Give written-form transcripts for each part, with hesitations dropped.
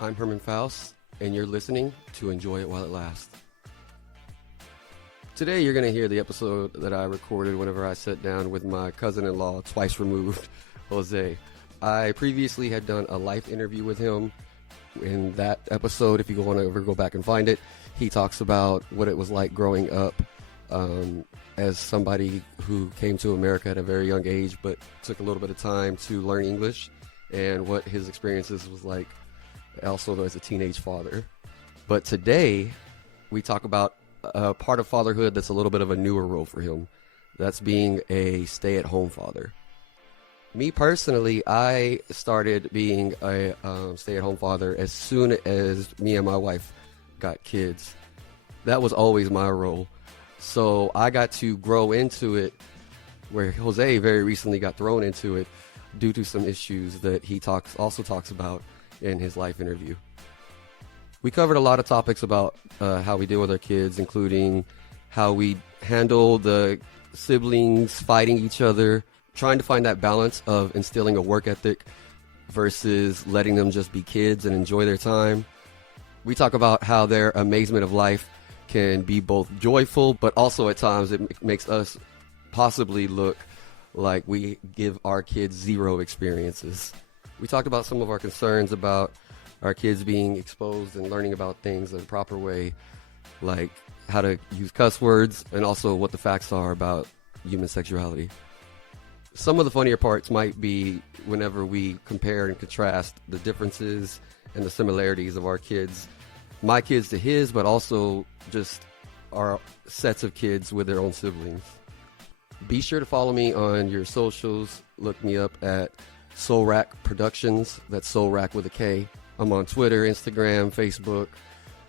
I'm Herman Faust, and you're listening to Enjoy It While It Lasts. Today you're going to hear the episode that I recorded whenever I sat down with my cousin-in-law, twice removed, Jose. I previously had done a life interview with him. In that episode, if you want to ever go back and find it, he talks about what it was like growing up as somebody who came to America at a very young age but took a little bit of time to learn English, and what his experiences was like also as a teenage father. But today we talk about a part of fatherhood that's a little bit of a newer role for him. That's being a stay-at-home father. Me personally, I started being a stay-at-home father as soon as me and my wife got kids. That was always my role. So I got to grow into it, where Jose very recently got thrown into it due to some issues that he also talks about in his life interview. We covered a lot of topics about how we deal with our kids, including how we handle the siblings fighting each other, trying to find that balance of instilling a work ethic versus letting them just be kids and enjoy their time. We talk about how their amazement of life can be both joyful, but also at times it makes us possibly look like we give our kids zero experiences. We talked about some of our concerns about our kids being exposed and learning about things in a proper way, like how to use cuss words and also what the facts are about human sexuality. Some of the funnier parts might be whenever we compare and contrast the differences and the similarities of our kids, my kids to his, but also just our sets of kids with their own siblings. Be sure to follow me on your socials. Look me up at Soul Rack Productions. That's Soul Rack with a K. I'm on Twitter, Instagram, Facebook,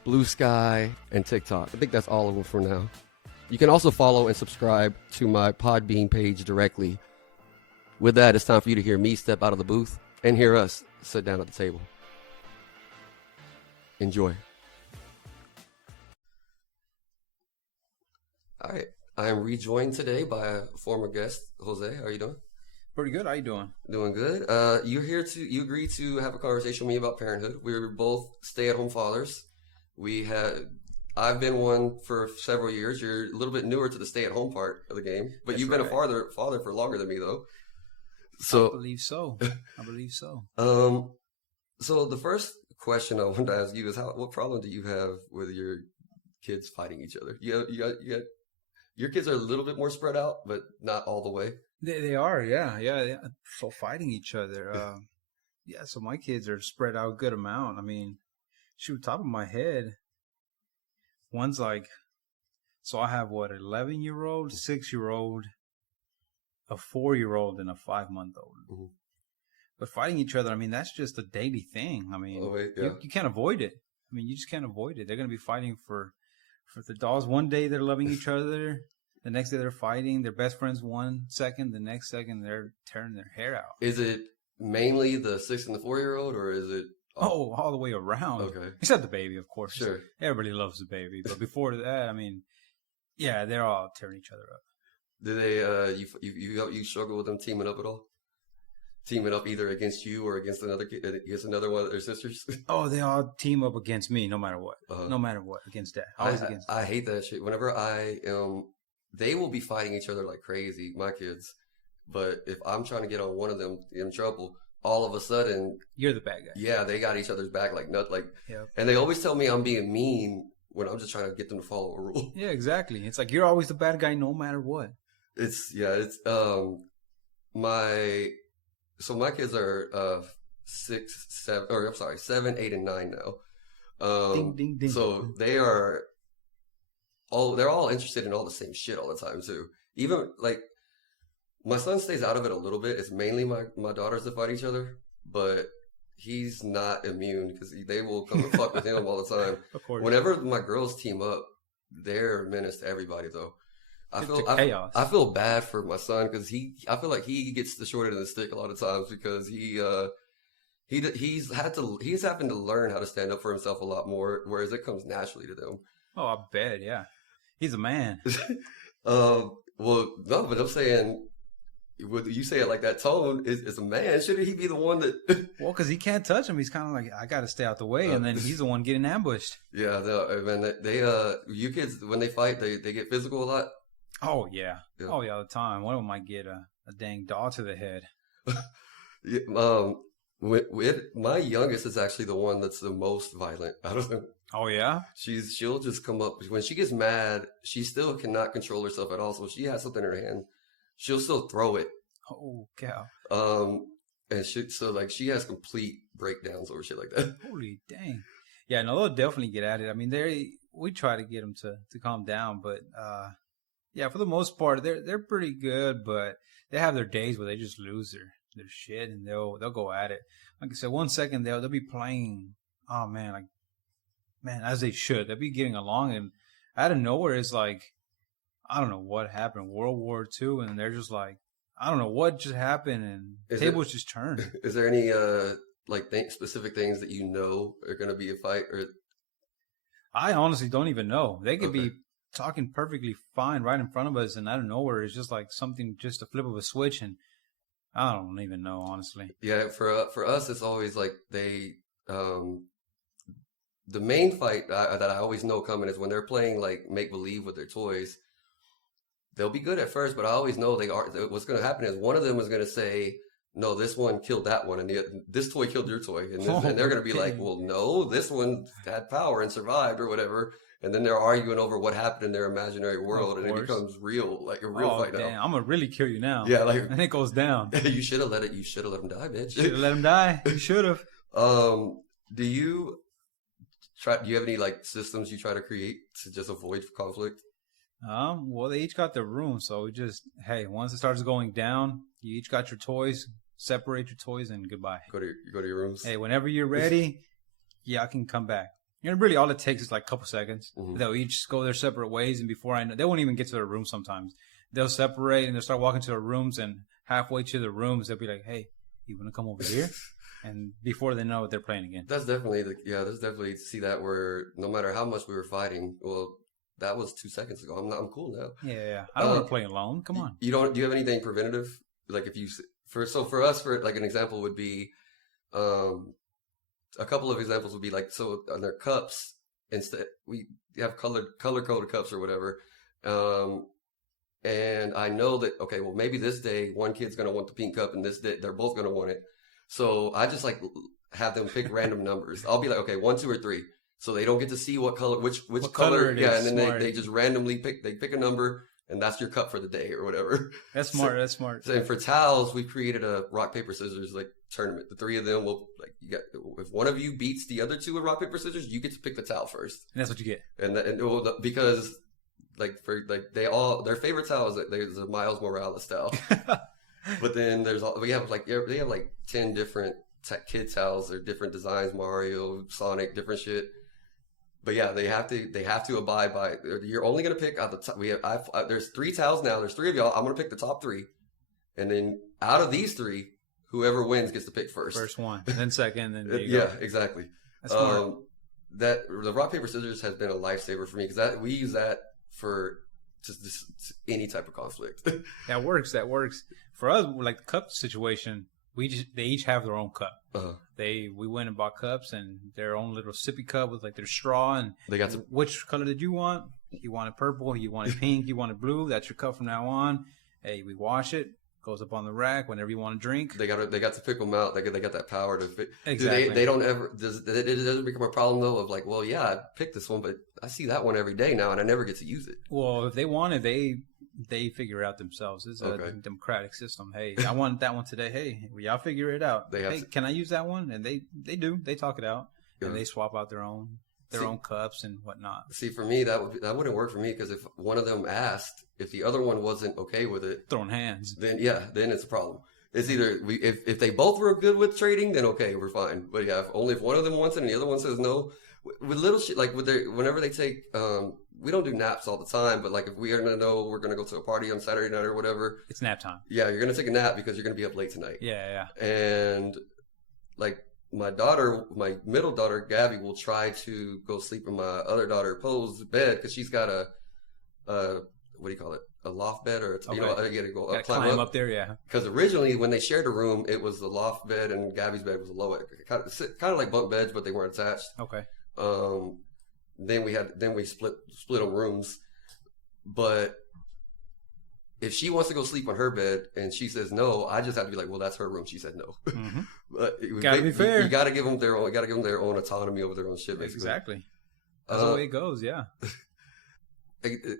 Blue Sky, and TikTok. I think that's all of them for now. You can also follow and subscribe to my Podbean page directly. With that, it's time for you to hear me step out of the booth and hear us sit down at the table. Enjoy. All right. I am rejoined today by a former guest, Jose. How are you doing? Pretty good. How you doing? Doing good. You agreed to have a conversation with me about parenthood. We were both stay-at-home fathers. I've been one for several years. You're a little bit newer to the stay-at-home part of the game, but That's you've been a father for longer than me, though. So I believe so. So the first question I wanted to ask you is what problem do you have with your kids fighting each other? You got your kids are a little bit more spread out, but not all the way. They are, yeah. So fighting each other. So my kids are spread out a good amount. I mean, shoot, top of my head, one's like, so I have 11-year-old, 6-year-old, a 4-year-old, and a 5-month-old. Mm-hmm. But fighting each other, I mean, that's just a daily thing. I mean, you can't avoid it. I mean, you just can't avoid it. They're going to be fighting for the dolls. One day they're loving each other. The next day they're fighting. They're best friends 1 second. The next second they're tearing their hair out. Is it mainly the 6 and the 4-year-old, or is it? All the way around. Okay. Except the baby, of course. Sure. Everybody loves the baby. But before that, I mean, yeah, they're all tearing each other up. Do they, you struggle with them teaming up at all? Teaming up either against you or against another one of their sisters? Oh, they all team up against me no matter what. No matter what, against Dad. Always against Dad. I hate that shit. Whenever they will be fighting each other like crazy, my kids. But if I'm trying to get on one of them in trouble, all of a sudden you're the bad guy. Yeah, they got each other's back Yep. And they always tell me I'm being mean when I'm just trying to get them to follow a rule. Yeah, exactly. It's like you're always the bad guy no matter what. So my kids are 7, 8, and 9 now. Ding ding ding. So they're all interested in all the same shit all the time too. Even like my son stays out of it a little bit. It's mainly my daughters that fight each other, but he's not immune because they will come and fuck with him all the time. Of course. Whenever my girls team up, they're a menace to everybody thoh. I feel bad for my son because I feel like he gets the short end of the stick a lot of times because he's having to learn how to stand up for himself a lot more, whereas it comes naturally to them. Oh, I bet, yeah. He's a man. Well, no, but I'm saying when you say it like that tone, is a man. Shouldn't he be the one that? Well, because he can't touch him. He's kind of like, I got to stay out the way, and then he's the one getting ambushed. Yeah, man. You kids when they fight, they get physical a lot. Oh yeah, all the time. One of them might get a dang dog to the head. Yeah, with my youngest is actually the one that's the most violent out of them. Oh yeah, she'll just come up when she gets mad. She still cannot control herself at all. So if she has something in her hand, she'll still throw it. Oh cow. And she has complete breakdowns over shit like that. Holy dang. Yeah, no, they'll definitely get at it. I mean, we try to get them to calm down, but yeah, for the most part, they're pretty good, but they have their days where they just lose their shit and they'll go at it. Like I said, 1 second they'll be playing. Oh man, like man, as they should. They'll be getting along, and out of nowhere, it's like I don't know what happened, World War II, and they're just like I don't know what just happened, and tables just turned. Is there any specific things that you know are going to be a fight? Or I honestly don't even know. They could be talking perfectly fine right in front of us, and out of nowhere, it's just like something, just a flip of a switch, and I don't even know, honestly. Yeah, for us, it's always like they. The main fight that I always know coming is when they're playing like make believe with their toys. They'll be good at first, but I always know they are. What's going to happen is one of them is going to say, "No, this one killed that one, and this toy killed your toy," and they're going to be like, "Well, no, this one had power and survived, or whatever." And then they're arguing over what happened in their imaginary world, and it becomes real, like a real fight. Damn, I'm gonna really kill you now. Yeah, like, and it goes down. You should have let it. You should have let him die, bitch. Should have let him die. You should have. Do you have any like systems you try to create to just avoid conflict? Well, they each got their room, so we just once it starts going down, you each got your toys. Separate your toys and goodbye. Go to your rooms. Hey, whenever you're ready, I can come back. And really, all it takes is like a couple seconds. Mm-hmm. They'll each go their separate ways, and before I know, they won't even get to their room. Sometimes they'll separate and they'll start walking to their rooms, and halfway to the rooms, they'll be like, "Hey, you want to come over here?" And before they know it, they're playing again. That's definitely there's definitely see that where no matter how much we were fighting, well, that was 2 seconds ago. I'm cool now. Yeah. I don't want to play alone. Come on. You don't? Do you have anything preventative? Like if you for us, for like an example would be, a couple of examples would be like, so on their cups, instead we have color coded cups or whatever. And I know that, okay, well maybe this day one kid's going to want the pink cup and this day they're both going to want it. So I just like have them pick random numbers. I'll be like, okay, 1, 2, or 3. So they don't get to see what color, which color. Yeah. And then they just randomly pick a number, and that's your cup for the day or whatever. That's smart. That's smart. So, and for towels, we created a rock, paper, scissors like tournament. The 3 of them will if one of you beats the other 2 with rock, paper, scissors, you get to pick the towel first. And that's what you get. Because their favorite towel is there's a Miles Morales towel. But then they have like 10 different kid towels. They're different designs, Mario, Sonic, different shit. But yeah, they have to abide by. You're only gonna pick out the top. There's 3 towels now. There's 3 of y'all. I'm gonna pick the top 3, and then out of these 3, whoever wins gets to pick first. First one, then second, then there you yeah, go. Exactly. That's smart. That the rock, paper, scissors has been a lifesaver for me because we use that for just any type of conflict. That works. For us, like the cup situation, they each have their own cup. Uh-huh. We went and bought cups and their own little sippy cup with like their straw, and they got which color did you want? You wanted purple, you wanted pink, you wanted blue. That's your cup from now on. Hey, we wash it, goes up on the rack whenever you want to drink. They got to pick them out. They got that power to fit. Exactly. They don't ever. It doesn't become a problem though of like, well, yeah, I picked this one, but I see that one every day now, and I never get to use it. Well, if they want it, they figure it out themselves. It's a democratic system. Hey, I want that one today. Hey, y'all figure it out. Can I use that one? And they do. They talk it out, and they swap out their own cups and whatnot. See, for me, that wouldn't work for me because if one of them asked, if the other one wasn't okay with it, throwing hands, then it's a problem. It's either if they both were good with trading, then okay, we're fine. But yeah, if one of them wants it and the other one says no, with little shit like whenever they take, we don't do naps all the time, but like if we are gonna know we're gonna go to a party on Saturday night or whatever, it's nap time. Yeah, you're gonna take a nap because you're gonna be up late tonight. Yeah. And like my middle daughter Gabby will try to go sleep in my other daughter Poe's bed because she's got a what do you call it? A loft bed, or Okay. you know, you gotta go Gotta climb up there, yeah. Because originally, when they shared a room, it was the loft bed and Gabby's bed was a low, kind of like bunk beds, but they weren't attached. Okay. Then we split on rooms, but if she wants to go sleep on her bed and she says no, I just have to be like, well, that's her room. She said no. Mm-hmm. But gotta be fair. You gotta give them their own. You gotta give them their own autonomy over their own shit. Basically. Exactly. That's the way it goes. Yeah.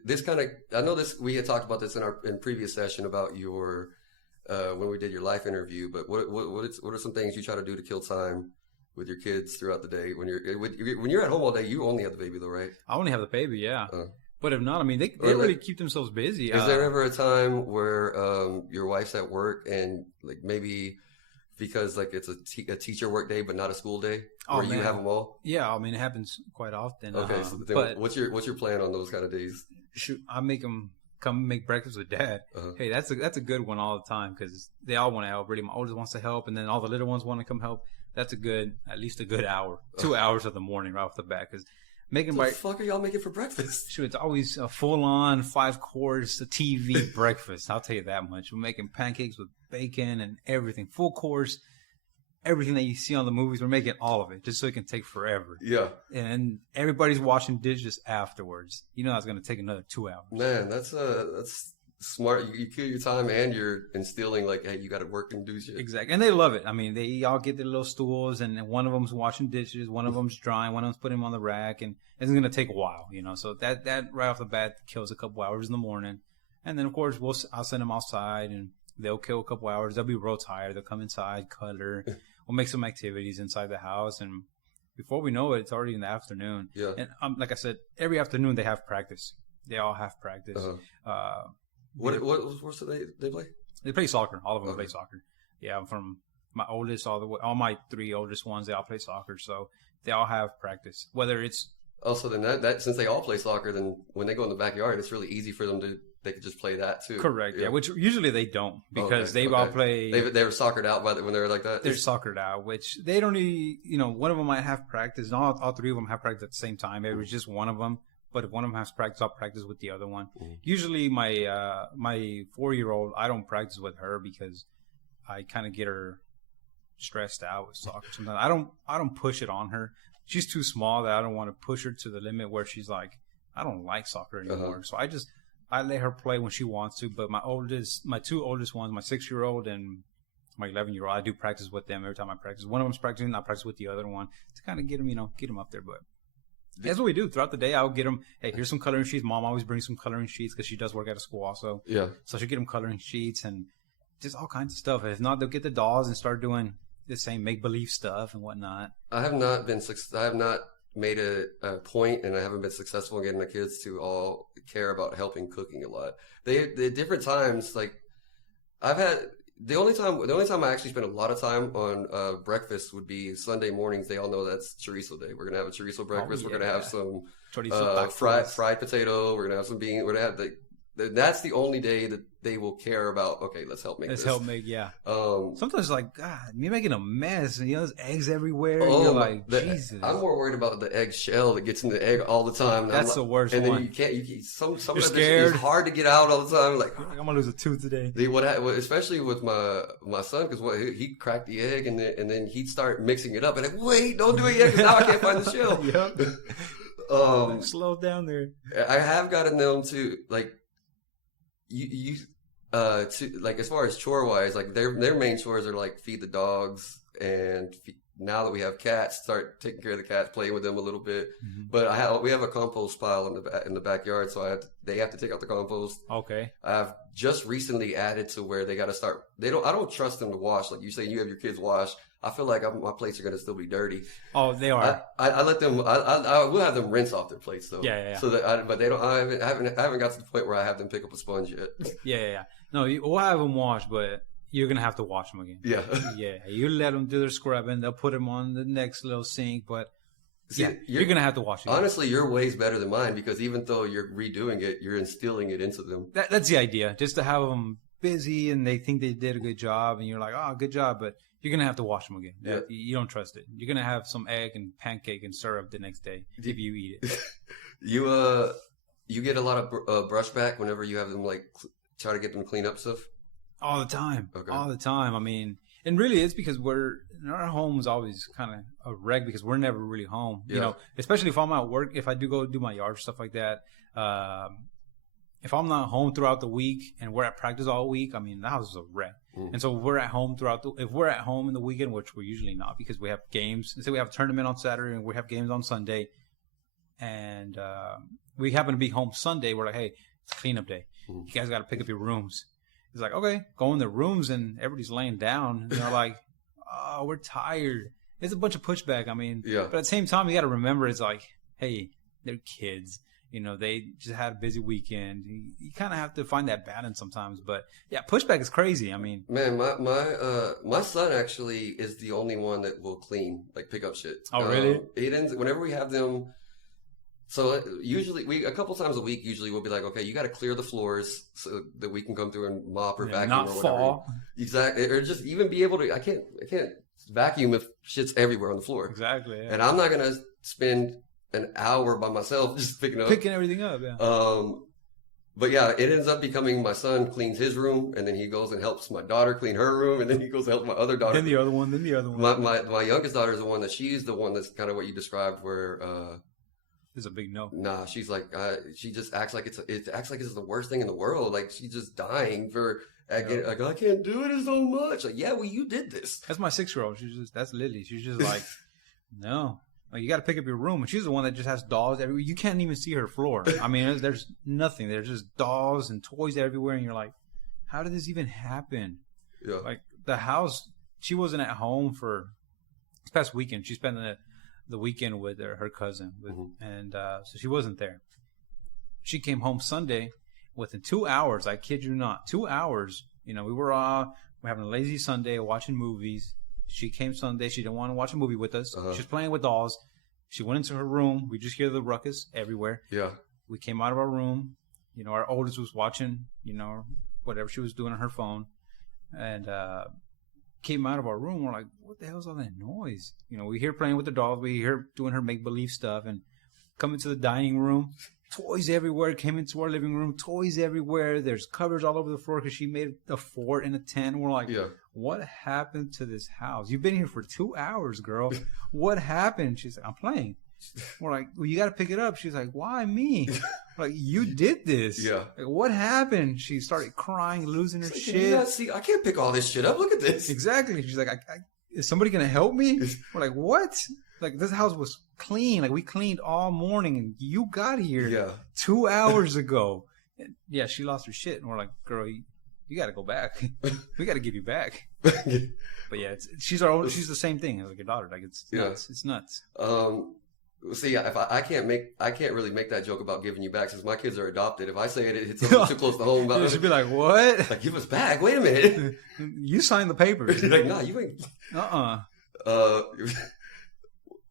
This kind of, I know this. We had talked about this in previous session about your when we did your life interview. But what are some things you try to do to kill time with your kids throughout the day? When you're at home all day, you only have the baby though, right? I only have the baby, yeah. But if not, I mean, they like, really keep themselves busy. Is there ever a time where your wife's at work and like maybe because like it's a teacher work day but not a school day where you have them all? Yeah, I mean, it happens quite often. Okay, so then but what's your plan on those kind of days? Shoot, I make them come make breakfast with Dad. Hey, that's a good one all the time because they all want to help. Really, my oldest wants to help, and then all the little ones want to come help. That's at least a good hour, 2 hours of the morning right off the bat because. Making what the fuck are y'all making for breakfast? Sure, it's always a full-on 5-course TV breakfast. I'll tell you that much. We're making pancakes with bacon and everything, full course, everything that you see on the movies. We're making all of it just so it can take forever. Yeah, and everybody's washing dishes afterwards. You know that's going to take another 2 hours. Man, that's smart. You kill your time and you're instilling like, hey, you got to work and do shit. Exactly, and they love it. I mean, they all get their little stools, and one of them's washing dishes, one of them's drying, one of them's putting them on the rack, and it's going to take a while, you know. So that right off the bat kills a couple hours in the morning, and then of course I'll send them outside, and they'll kill a couple hours. They'll be real tired. They'll come inside, cuddle. We'll make some activities inside the house, and before we know it, it's already in the afternoon. Yeah, and like I said, every afternoon they have practice. They all have practice. What sports do they play? They play soccer. All of them play soccer. Yeah, from my oldest all my 3 oldest ones, they all play soccer. So they all have practice. Whether it's so then that since they all play soccer, then when they go in the backyard, it's really easy for them they could just play that too. Correct. Yeah, which usually they don't because they all play. They were soccered out when they were like that. They're soccered out, which they don't need. You know, one of them might have practice. And all 3 of them have practice at the same time. Maybe it's just one of them. But if one of them has practice, I'll practice with the other one. Mm-hmm. Usually, my 4-year-old, I don't practice with her because I kind of get her stressed out with soccer. Sometimes I don't push it on her. She's too small that I don't want to push her to the limit where she's like, I don't like soccer anymore. So I let her play when she wants to. But my 2 oldest ones, my 6-year-old and my 11-year-old, I do practice with them every time I practice. One of them's practicing, I practice with the other one to kind of get them up there, but. That's what we do throughout the day. I'll get them. Hey, here's some coloring sheets. Mom always brings some coloring sheets because she does work at a school also. Yeah. So she'll get them coloring sheets and just all kinds of stuff. If not, they'll get the dolls and start doing the same make believe stuff and whatnot. I have not made a point, and I haven't been successful in getting the kids to all care about helping cooking a lot. They different times like I've had. The only time I actually spend a lot of time on breakfast would be Sunday mornings. They all know that's chorizo day. We're gonna have a chorizo breakfast. We're gonna have some fried potato. We're gonna have some beans. We're gonna have that's the only day that they will care about. Okay, let's help make. Yeah. Sometimes like God, you're making a mess, and there's eggs everywhere. Oh, you're like Jesus. I'm more worried about the egg shell that gets in the egg all the time. That's the worst. And then one. you can't. Sometimes scared. It's hard to get out all the time. Like I'm gonna lose a tooth today. Especially with my son, because he cracked the egg and then he'd start mixing it up and like, wait, don't do it yet because now I can't find the shell. Yep. Slow down there. I have gotten them to like. To like as far as chore wise, like their main chores are like feed the dogs and now that we have cats, start taking care of the cats, playing with them a little bit. Mm-hmm. But we have a compost pile in the backyard, so they have to take out the compost. Okay. I've just recently added to where they got to start. I don't trust them to wash. Like you say, you have your kids wash. I feel like my plates are going to still be dirty. Oh, they are. I let them. I will have them rinse off their plates though. Yeah. So that, but they don't. I haven't got to the point where I have them pick up a sponge yet. Yeah. No, we'll have them wash, but you're gonna have to wash them again. Yeah. Yeah. You let them do their scrubbing. They'll put them on the next little sink, but you're gonna have to wash it. Honestly, your way's better than mine because even though you're redoing it, you're instilling it into them. That's the idea. Just to have them busy and they think they did a good job, and you're like, oh, good job, but. You're going to have to wash them again. Yeah. You don't trust it. You're going to have some egg and pancake and syrup the next day if you eat it. You get a lot of brushback whenever you have them like try to get them to clean up stuff. All the time. Okay. All the time. I mean, and really it's because our home is always kind of a wreck because we're never really home. Yeah. You know, especially if I'm at work, if I do go do my yard stuff like that. If I'm not home throughout the week and we're at practice all week, I mean, the house is a wreck. And so we're at home if we're at home in the weekend, which we're usually not because we have games. Say we have a tournament on Saturday and we have games on Sunday. And we happen to be home Sunday. We're like, hey, it's cleanup day. You guys got to pick up your rooms. It's like, okay, go in the rooms and everybody's laying down. And they're like, oh, we're tired. It's a bunch of pushback. I mean, yeah. But at the same time, you got to remember it's like, hey, they're kids. You know, they just had a busy weekend. You kind of have to find that balance sometimes. But yeah, pushback is crazy. I mean, man, my son actually is the only one that will clean, like pick up shit. Oh, really? Whenever we have them. So usually a couple times a week, usually we'll be like, okay, you got to clear the floors so that we can come through and mop or vacuum not or whatever. Fall. Exactly. Or just even be able to, I can't vacuum if shit's everywhere on the floor. Exactly. Yeah. And I'm not going to spend an hour by myself just picking everything up. Yeah. But yeah, it ends up becoming my son cleans his room, and then he goes and helps my daughter clean her room, and then he goes and helps my other daughter. Then the other one. My youngest daughter is the one she's the one that's kind of what you described where, it's a big no. Nah, she's like, she just acts like it acts like it's the worst thing in the world. Like she's just dying for, like, I can't do it so much. Like, yeah, well, you did this. That's my 6-year-old. That's Lily. She's just like, no. Like, you got to pick up your room. And she's the one that just has dolls everywhere. You can't even see her floor. I mean, there's nothing. There's just dolls and toys everywhere. And you're like, how did this even happen? Yeah. Like, the house, she wasn't at home for this past weekend. She spent the weekend with her cousin. And so she wasn't there. She came home Sunday. Within 2 hours, I kid you not, 2 hours, you know, we're having a lazy Sunday watching movies. She came Sunday. She didn't want to watch a movie with us. She was playing with dolls. She went into her room. We just hear the ruckus everywhere. Yeah. We came out of our room. You know, our oldest was watching, you know, whatever she was doing on her phone. And came out of our room. We're like, what the hell is all that noise? You know, we hear playing with the dolls. We hear doing her make-believe stuff. And come into the dining room. Toys everywhere. Came into our living room. Toys everywhere. There's covers all over the floor because she made a fort in a tent. We're like, what happened to this house? You've been here for 2 hours, girl. What happened? She's like, I'm playing. We're like, well, you got to pick it up. She's like, why me? We're like, you did this. Yeah. Like, what happened? She started crying, losing her shit. Yeah, see, I can't pick all this shit up. Look at this. Exactly. She's like, is somebody going to help me? We're like, what? Like, this house was clean. Like, we cleaned all morning, and you got here 2 hours ago. And yeah, she lost her shit, and we're like, girl, you got to go back. We got to give you back. But yeah, she's the same thing as like your daughter. Like, it's nuts. It's nuts. See, if I can't really make that joke about giving you back since my kids are adopted. If I say it hits a little too close to home. About it should be like, what? Like, give us back. Wait a minute. You signed the papers. Like, nah, you ain't.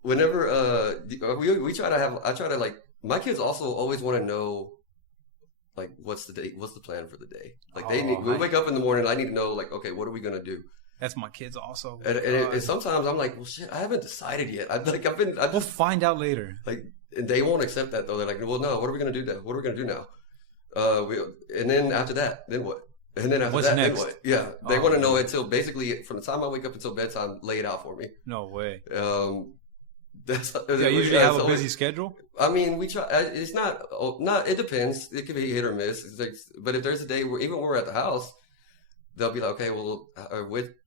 Whenever we try to have, I try to like, my kids also always want to know, like, what's the plan for the day? Like, we wake up in the morning, I need to know, like, okay, what are we gonna do? That's my kids also. And sometimes I'm like, well, shit, I haven't decided yet. We'll find out later. Like, and they won't accept that though. They're like, well, no, what are we gonna do now? What are we gonna do now? And then after that, then what? And then after What's that, next? then what? Yeah, they want to know until basically from the time I wake up until bedtime, lay it out for me. No way. You usually have a busy schedule? I mean, we try. It's not. It depends. It could be hit or miss. But if there's a day where even when we're at the house, they'll be like, okay, well,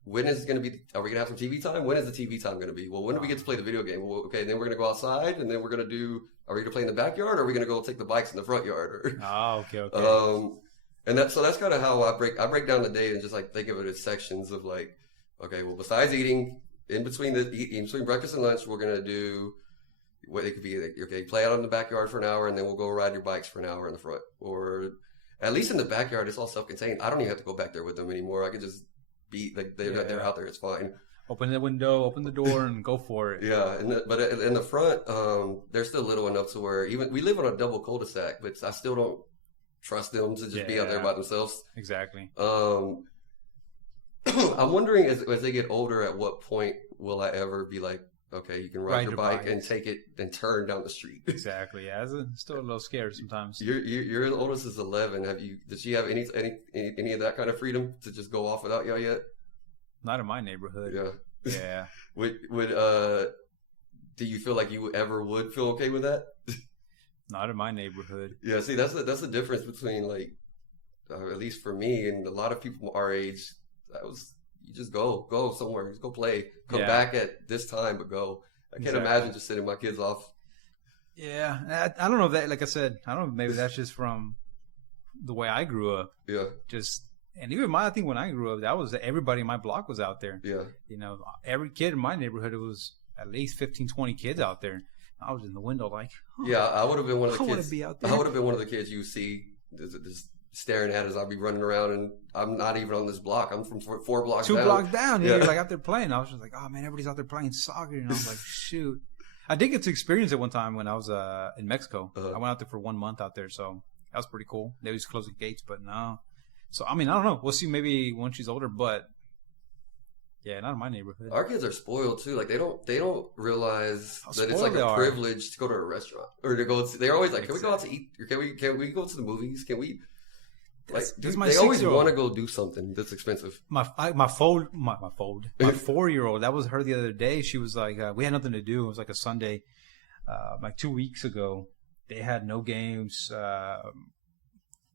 when is it going to be? Are we going to have some TV time? When is the TV time going to be? Well, when do we get to play the video game? Well, okay, then we're going to go outside, and then we're going to do. Are we going to play in the backyard, or are we going to go take the bikes in the front yard? Okay. And that's kind of how I break down the day and just like think of it as sections of like, okay, well, besides eating. In between breakfast and lunch, we're gonna do what it could be. Like, okay, play out in the backyard for an hour, and then we'll go ride your bikes for an hour in the front. Or at least in the backyard, it's all self-contained. I don't even have to go back there with them anymore. I could just be like they're out there. It's fine. Open the window, open the door, and go for it. Yeah, but in the front, they're still little enough to where even we live on a double cul-de-sac, but I still don't trust them to just be out there by themselves. Exactly. I'm wondering as they get older, at what point will I ever be like, okay, you can ride your bike and take it and turn down the street. Exactly. Yeah, still a little scared sometimes. Your oldest is 11. Did she have any of that kind of freedom to just go off without y'all yet? Not in my neighborhood. Yeah. Yeah. Do you feel like you ever would feel okay with that? Not in my neighborhood. Yeah, see, that's the difference between, like, at least for me and a lot of people our age. You just go somewhere, just go play, come back at this time, but go. I can't imagine just sending my kids off. Yeah, I don't know if that, like I said, I don't know, maybe that's just from the way I grew up. Yeah. And even I think when I grew up, that was everybody in my block was out there. Yeah. You know, every kid in my neighborhood, it was at least 15, 20 kids out there. I was in the window like, yeah, I would have been one of the kids. I want to be out there. I would have been one of the kids you see just staring at as I'd be running around, and I'm not even on this block. I'm from 4 blocks down. 2 blocks down. Yeah, you're like out there playing. I was just like, oh man, everybody's out there playing soccer. And I was like, shoot. I did get to experience it one time when I was in Mexico. I went out there for 1 month out there, so that was pretty cool. They used to close the gates, but no. So I mean, I don't know. We'll see maybe when she's older, but yeah, not in my neighborhood. Our kids are spoiled too. Like they don't realize that it's like a privilege to go to a restaurant or to go. They're always like, "Can we go out to eat? Or can we go to the movies? Can we?" Like they always want to go do something that's expensive. My 4-year-old. That was her the other day. She was like, we had nothing to do. It was like a Sunday, like 2 weeks ago. They had no games.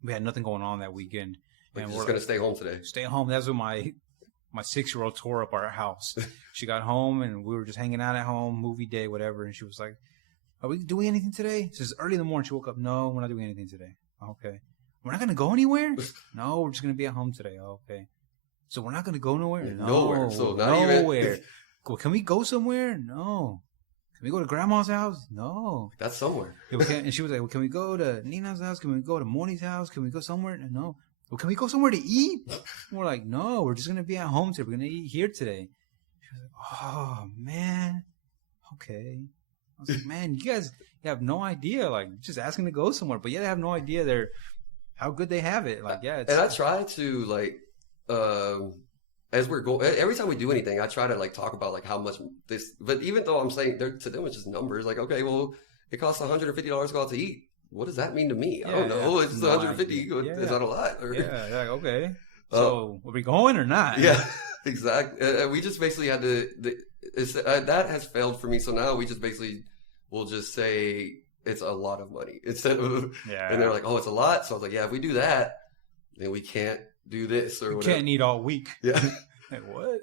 We had nothing going on that weekend. And we're just gonna stay home today. Stay home. That's when my 6-year-old tore up our house. She got home and we were just hanging out at home, movie day, whatever. And she was like, "Are we doing anything today?" She says, early in the morning. She woke up. "No, we're not doing anything today." "Okay." "We're not gonna go anywhere?" "No, we're just gonna be at home today." "Okay." "So we're not gonna go nowhere?" "No, nowhere. So not nowhere. Even... Well, can we go somewhere? No. Can we go to Grandma's house? No. That's somewhere. And she was like, "Well, can we go to Nina's house? Can we go to Moni's house? Can we go somewhere?" "No." "Well, can we go somewhere to eat?" We're like, "No, we're just going to be at home today. We're going to eat here today." She was like, "Oh, man. Okay." I was like, "Man, you have no idea. Like, just asking to go somewhere." But yeah, they have no idea how good they have it. Like, yeah. And I try to, like, as we're going, every time we do anything, I try to, like, talk about, like, how much this, but even though I'm saying, to them, it's just numbers. Like, okay, well, it costs $150 to go out to eat. What does that mean to me? I don't know. It's no 150. Is that a lot? Or, yeah, like, okay. So are we going or not? Yeah, exactly. We just basically had to. That has failed for me. So now we just basically will just say it's a lot of money instead of. Yeah. And they're like, "Oh, it's a lot." So I was like, "Yeah, if we do that, then we can't do this or whatever. Can't eat all week." Yeah. Like what?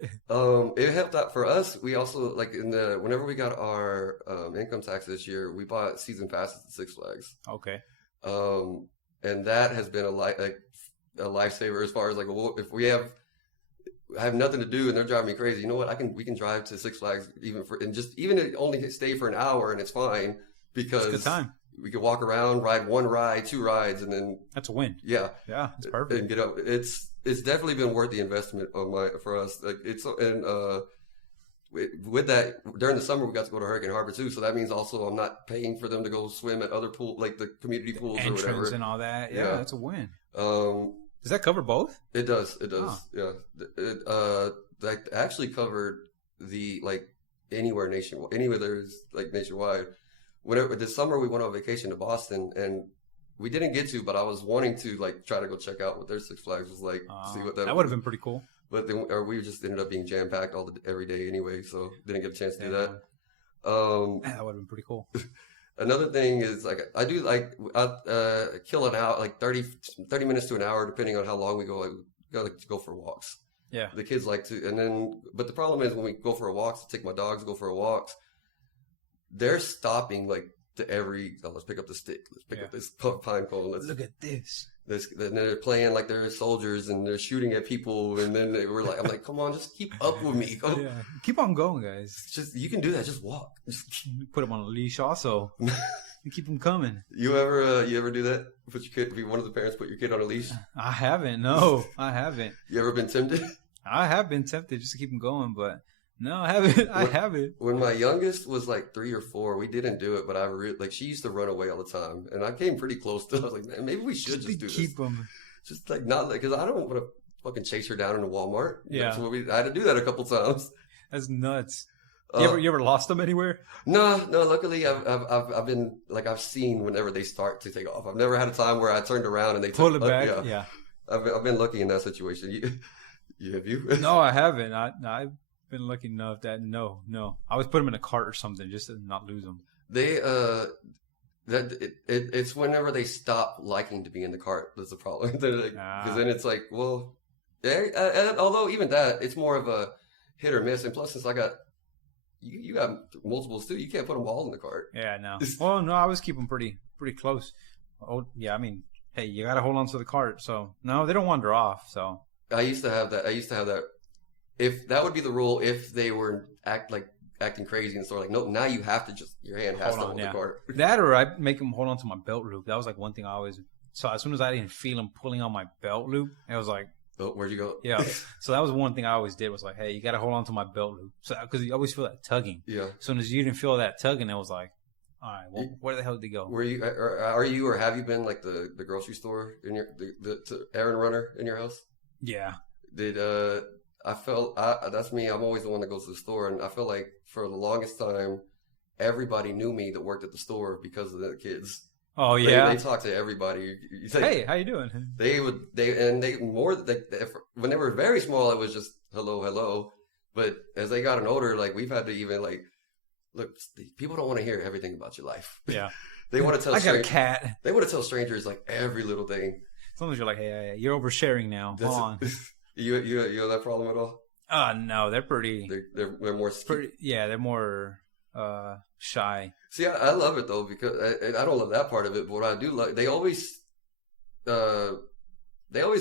It helped out for us. We also like whenever we got our income tax this year, we bought season passes to Six Flags. Okay. And that has been a lifesaver as far as like if we have nothing to do and they're driving me crazy. You know what? We can drive to Six Flags even only stay for an hour and it's fine because it's a good time. We could walk around, ride 1 ride, 2 rides, and then that's a win. Yeah, yeah, it's perfect. And get up. It's definitely been worth the investment for us. Like with that during the summer we got to go to Hurricane Harbor too. So that means also I'm not paying for them to go swim at other pools like the community pools entrance or whatever and all that. Yeah, that's a win. Does that cover both? It does. It does. Oh. Yeah. That actually covered anywhere there's like nationwide. This summer we went on vacation to Boston and we didn't get to, but I was wanting to like try to go check out what their Six Flags was like. See what that would have been pretty cool. But we just ended up being jam packed every day anyway, so didn't get a chance to do that. That would have been pretty cool. Another thing is like I do like kill an hour, like 30 minutes to an hour, depending on how long we go. Like we gotta go for walks. Yeah, the kids like to, but the problem is when we go for walks, to take my dogs to go for walks, they're stopping like to let's pick up the stick, let's pick up this pine cone, let's look at this. Then they're playing like they're soldiers and they're shooting at people, and then I'm like, come on, just keep up with me. Yeah, keep on going, guys. Just you can do that. Just walk. Just put them on a leash, also. You keep them coming. You ever do that? Put your kid? Be one of the parents put your kid on a leash? I haven't. No, I haven't. You ever been tempted? I have been tempted just to keep them going, but no, I haven't. I haven't. When my youngest was like 3 or 4, we didn't do it, but she used to run away all the time, and I came pretty close to. I was like, man, maybe we should just do this. Keep them. Just like not because I don't want to fucking chase her down in a Walmart. Yeah, so I had to do that a couple times. That's nuts. You ever lost them anywhere? No. Luckily, I've been like I've seen whenever they start to take off. I've never had a time where I turned around and they Pull it back. Yeah. I've been lucky in that situation. Have you? No, I haven't. I've been lucky enough that no. I always put them in a cart or something just to not lose them. They it's whenever they stop liking to be in the cart that's the problem. Because then it's like, well, and although even that, it's more of a hit or miss. And plus, since I got you got multiples too, you can't put them all in the cart. Yeah, no. Well, no, I always keep them pretty close. Oh, yeah. I mean, hey, you got to hold on to the cart. So no, they don't wander off. So I used to have that. If that would be the rule, if they were acting crazy and sort of like, nope, now you have to your hand has to hold the cart. That, or I make them hold on to my belt loop. That was like one thing I always. So as soon as I didn't feel them pulling on my belt loop, I was like, oh, where'd you go? Yeah. So that was one thing I always did was like, hey, you got to hold on to my belt loop. So because you always feel that tugging. Yeah. As soon as you didn't feel that tugging, it was like, all right, well, where the hell did they go? Were you, are you, or have you been like the grocery store in your the errand runner in your house? Yeah. I felt that's me. I'm always the one that goes to the store, and I feel like for the longest time, everybody knew me that worked at the store because of the kids. Oh yeah, they talk to everybody. You say, hey, how you doing? When they were very small, it was just hello. But as they gotten older, like we've had to even like, look, people don't want to hear everything about your life. Yeah, they want to tell. I got a cat. They want to tell strangers like every little thing. Sometimes you're like, hey, you're oversharing now. Hold on. You have that problem at all? No, they're pretty. They're more. Yeah, they're more shy. See, I love it though because I don't love that part of it, but what I do like, they always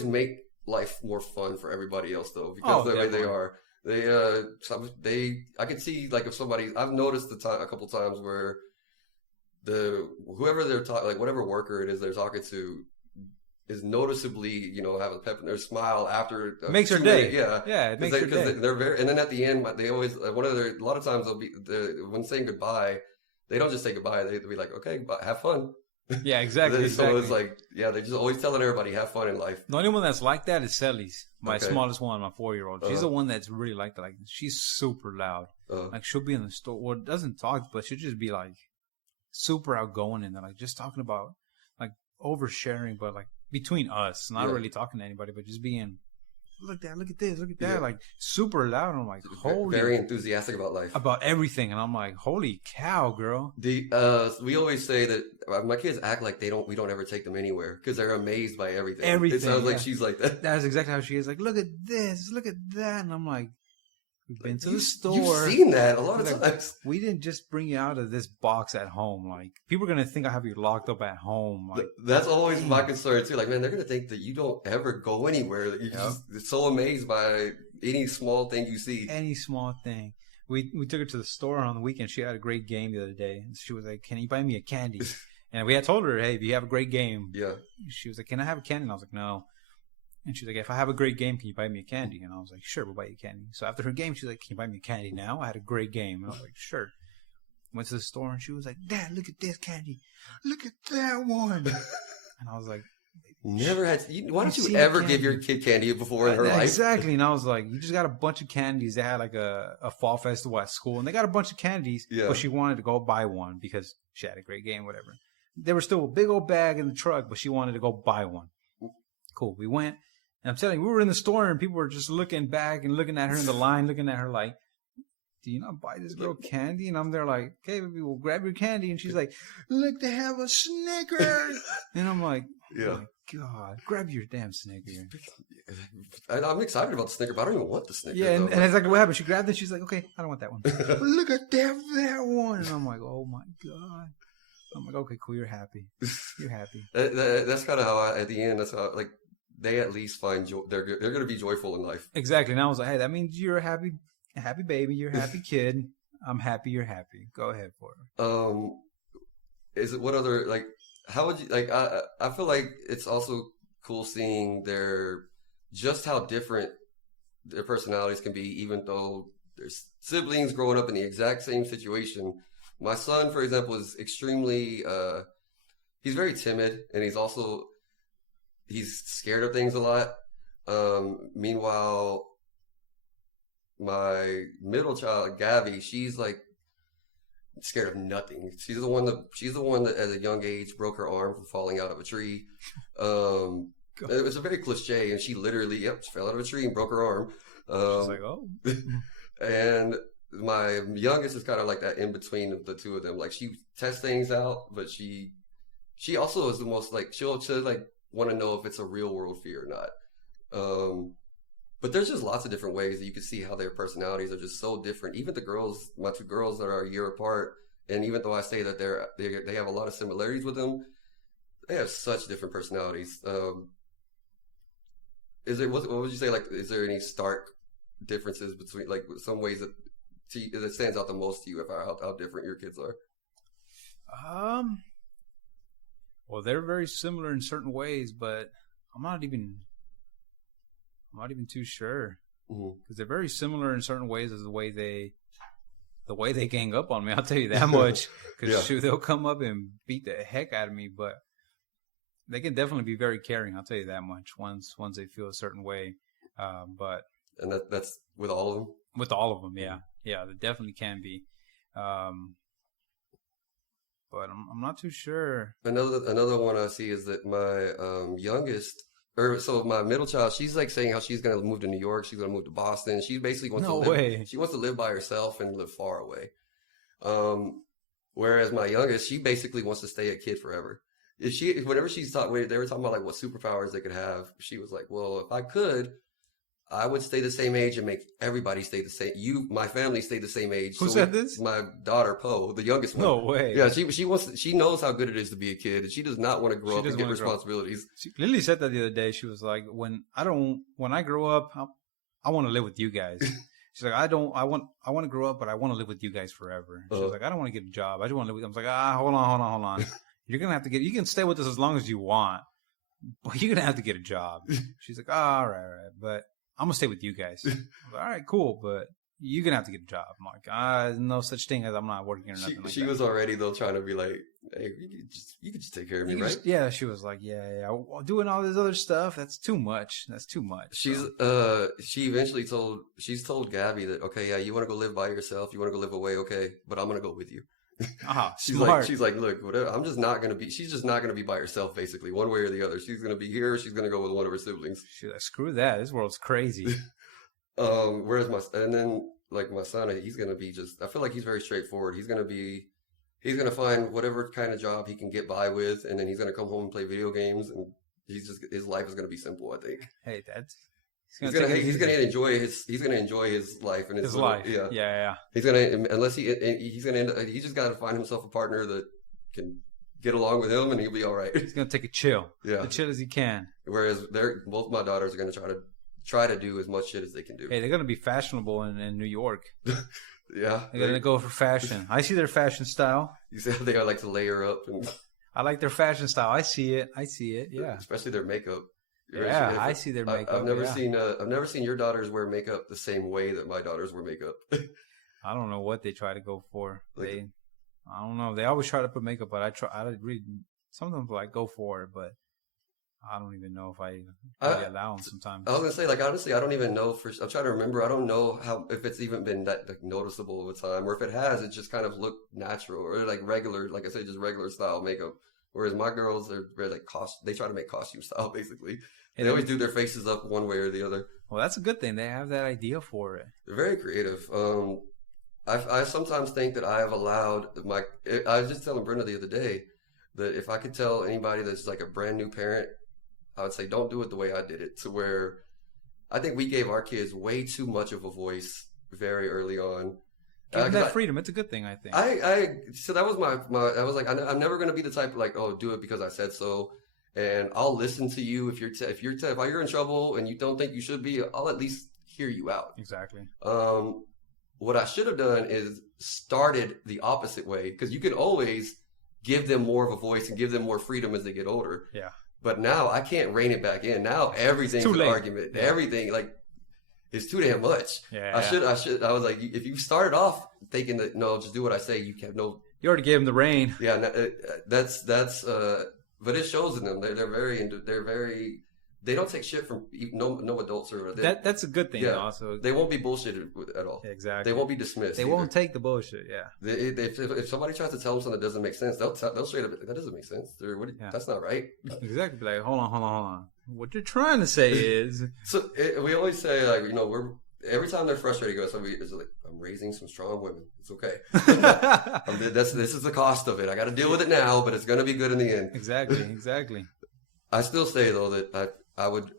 make life more fun for everybody else though because the way they are. I can see like if somebody I've noticed a couple times where whoever they're talking like whatever worker it is they're talking to is noticeably have a pep in their smile after makes their day. It makes their day. They're very, and then at the end they always a lot of times they'll be when saying goodbye they don't just say goodbye, they'll be like, okay, have fun. Yeah, exactly. So it's like, they're just always telling everybody have fun in life. The only one that's like that is Sally's, my smallest one, my 4-year-old. She's the one that's really like that. Like she's super loud. Like she'll be in the store, well, doesn't talk, but she'll just be like super outgoing and like just talking about like oversharing, but like between us, not really talking to anybody, but just being. Look at that, like super loud. And I'm like, holy, very enthusiastic about life, about everything, and I'm like, holy cow, girl. We always say that my kids act like we don't ever take them anywhere because they're amazed by everything. It sounds like she's like that. That's exactly how she is. Like, look at this, look at that, and I'm like, we've been to the store. You've seen that a lot of times. We didn't just bring you out of this box at home. Like, people are gonna think I have you locked up at home. Like, that's always my concern too. Like, man, they're gonna think that you don't ever go anywhere. That you're just so amazed by any small thing you see. Any small thing. We took her to the store on the weekend. She had a great game the other day. And she was like, "Can you buy me a candy?" And we had told her, "Hey, if you have a great game," she was like, "Can I have a candy?" And I was like, "No." And she's like, if I have a great game, can you buy me a candy? And I was like, sure, we'll buy you a candy. So after her game, she's like, can you buy me a candy now? I had a great game. And I was like, sure. Went to the store and she was like, Dad, look at this candy. Look at that one. And I was like, never had. Why don't you ever give your kid candy before in her life? Exactly. And I was like, you just got a bunch of candies. They had like a fall festival at school and they got a bunch of candies. Yeah. But she wanted to go buy one because she had a great game, whatever. There was still a big old bag in the truck, but she wanted to go buy one. Cool. We went. And I'm telling you, we were in the store and people were just looking back and looking at her in the line, looking at her like, do you not buy this girl candy? And I'm there like, okay, baby, we'll grab your candy. And she's like, look, they have a Snickers. And I'm like, oh my God, grab your damn Snickers. I'm excited about the Snickers, but I don't even want the Snickers. Yeah, and exactly what happened. She grabbed it. She's like, okay, I don't want that one. Look at that one. And I'm like, oh my God. I'm like, okay, cool. You're happy. You're happy. That's kind of how at the end, that's how, like, they at least find joy. They're going to be joyful in life. Exactly. And I was like, hey, that means you're a happy baby. You're a happy kid. I'm happy you're happy. Go ahead for it. Is it what other, like, how would you, like, I feel like it's also cool seeing just how different their personalities can be, even though there's siblings growing up in the exact same situation. My son, for example, is extremely, he's very timid and he's scared of things a lot. Meanwhile, my middle child, Gabby, she's like scared of nothing. She's the one that at a young age broke her arm from falling out of a tree. It was a very cliche, and she literally, fell out of a tree and broke her arm. She's like, oh. And my youngest is kind of like that in between the two of them. Like, she tests things out, but she also is the most like she'll like want to know if it's a real world fear or not. But there's just lots of different ways that you can see how their personalities are just so different. Even the girls, my two girls that are a year apart, and even though I say that they have a lot of similarities with them, they have such different personalities. What would you say? Like, is there any stark differences between like some ways that stands out the most to you about how different your kids are? Well, they're very similar in certain ways, but I'm not even too sure, because they're very similar in certain ways as the way they gang up on me. I'll tell you that much. Because they'll come up and beat the heck out of me, but they can definitely be very caring. I'll tell you that much. Once they feel a certain way, but and that's with all of them. With all of them, yeah, they definitely can be. But I'm not too sure. Another one I see is that my youngest. So my middle child, she's like saying how she's going to move to New York. She's going to move to Boston. She basically wants she wants to live by herself and live far away. Whereas my youngest, she basically wants to stay a kid forever. Whenever they were talking about like what superpowers they could have. She was like, well, if I could, I would stay the same age and make everybody stay the same. My family stay the same age. Who said this? My daughter, Poe, the youngest one. No way. Yeah, she knows how good it is to be a kid, and she does not want to grow up and get responsibilities. Lily said that the other day. She was like, when I grow up, I want to live with you guys. She's like, I want to grow up, but I want to live with you guys forever. She was like, I don't want to get a job. I just want to live with you. I was like, hold on. You're going to have to you can stay with us as long as you want, but you're going to have to get a job. She's like, all right. But I'm going to stay with you guys. Like, all right, cool. But you're going to have to get a job. I'm like, no such thing as I'm not working or nothing like that. She was already, though, trying to be like, hey, you could just take care of me, right? She was like, yeah. Doing all this other stuff, that's too much. She eventually told Gabby that, okay, yeah, you want to go live by yourself. You want to go live away. Okay. But I'm going to go with you. Smart. She's like, look, whatever. She's just not going to be by herself, basically, one way or the other. She's going to be here. She's going to go with one of her siblings. She's like, screw that. This world's crazy. Whereas my son, he's going to be I feel like he's very straightforward. He's going to find whatever kind of job he can get by with, and then he's going to come home and play video games, and his life is going to be simple, I think. Hey, that's... He's gonna enjoy his life and his life. Yeah. He's just got to find himself a partner that can get along with him, and he'll be all right. He's gonna take a chill. Yeah, as chill as he can. Whereas both my daughters are gonna try to do as much shit as they can do. Hey, they're gonna be fashionable in New York. Yeah, they're gonna go for fashion. I see their fashion style. You said they like to layer up, and I like their fashion style. I see it. Yeah, especially their makeup. Yeah, I see their makeup. I've never seen your daughters wear makeup the same way that my daughters wear makeup. I don't know what they try to go for. I don't know. They always try to put makeup, but I really sometimes like go for it, but I don't even know if I really allow them sometimes. I was gonna say, like, honestly, I don't even know. I'm trying to remember. I don't know if it's even been that like, noticeable over time, or if it has, it just kind of looked natural or like regular, like I said, just regular style makeup. Whereas my girls are very like they try to make costume style basically. They always do their faces up one way or the other. Well, that's a good thing. They have that idea for it. They're very creative. I sometimes think that I have allowed I was just telling Brenda the other day that if I could tell anybody that's like a brand new parent, I would say don't do it the way I did it. To where I think we gave our kids way too much of a voice very early on. Give them that freedom. It's a good thing, I think. So that was I was like, I'm never going to be the type of like, oh, do it because I said so. And I'll listen to you if you're in trouble and you don't think you should be. I'll at least hear you out. Exactly. What I should have done is started the opposite way, because you can always give them more of a voice and give them more freedom as they get older. Yeah. But now I can't rein it back in. Now everything's an argument. Yeah. Everything it's too damn much. Yeah. I was like, if you started off thinking that no, just do what I say, you have no. You already gave them the rein. Yeah. That's. But it shows in them. They're very they don't take shit from no adults or that's a good thing. Yeah, also they won't be bullshitted at all. Exactly, they won't be dismissed. They won't take the bullshit. Yeah, if somebody tries to tell them something that doesn't make sense, they'll straight up, that doesn't make sense. That's not right. Exactly. Like, hold on. What you're trying to say is so we always say, like, you know, every time they're frustrated, it's like, I'm raising some strong women. It's okay. This is the cost of it. I got to deal with it now, but it's going to be good in the end. Exactly. I still say, though, that I would,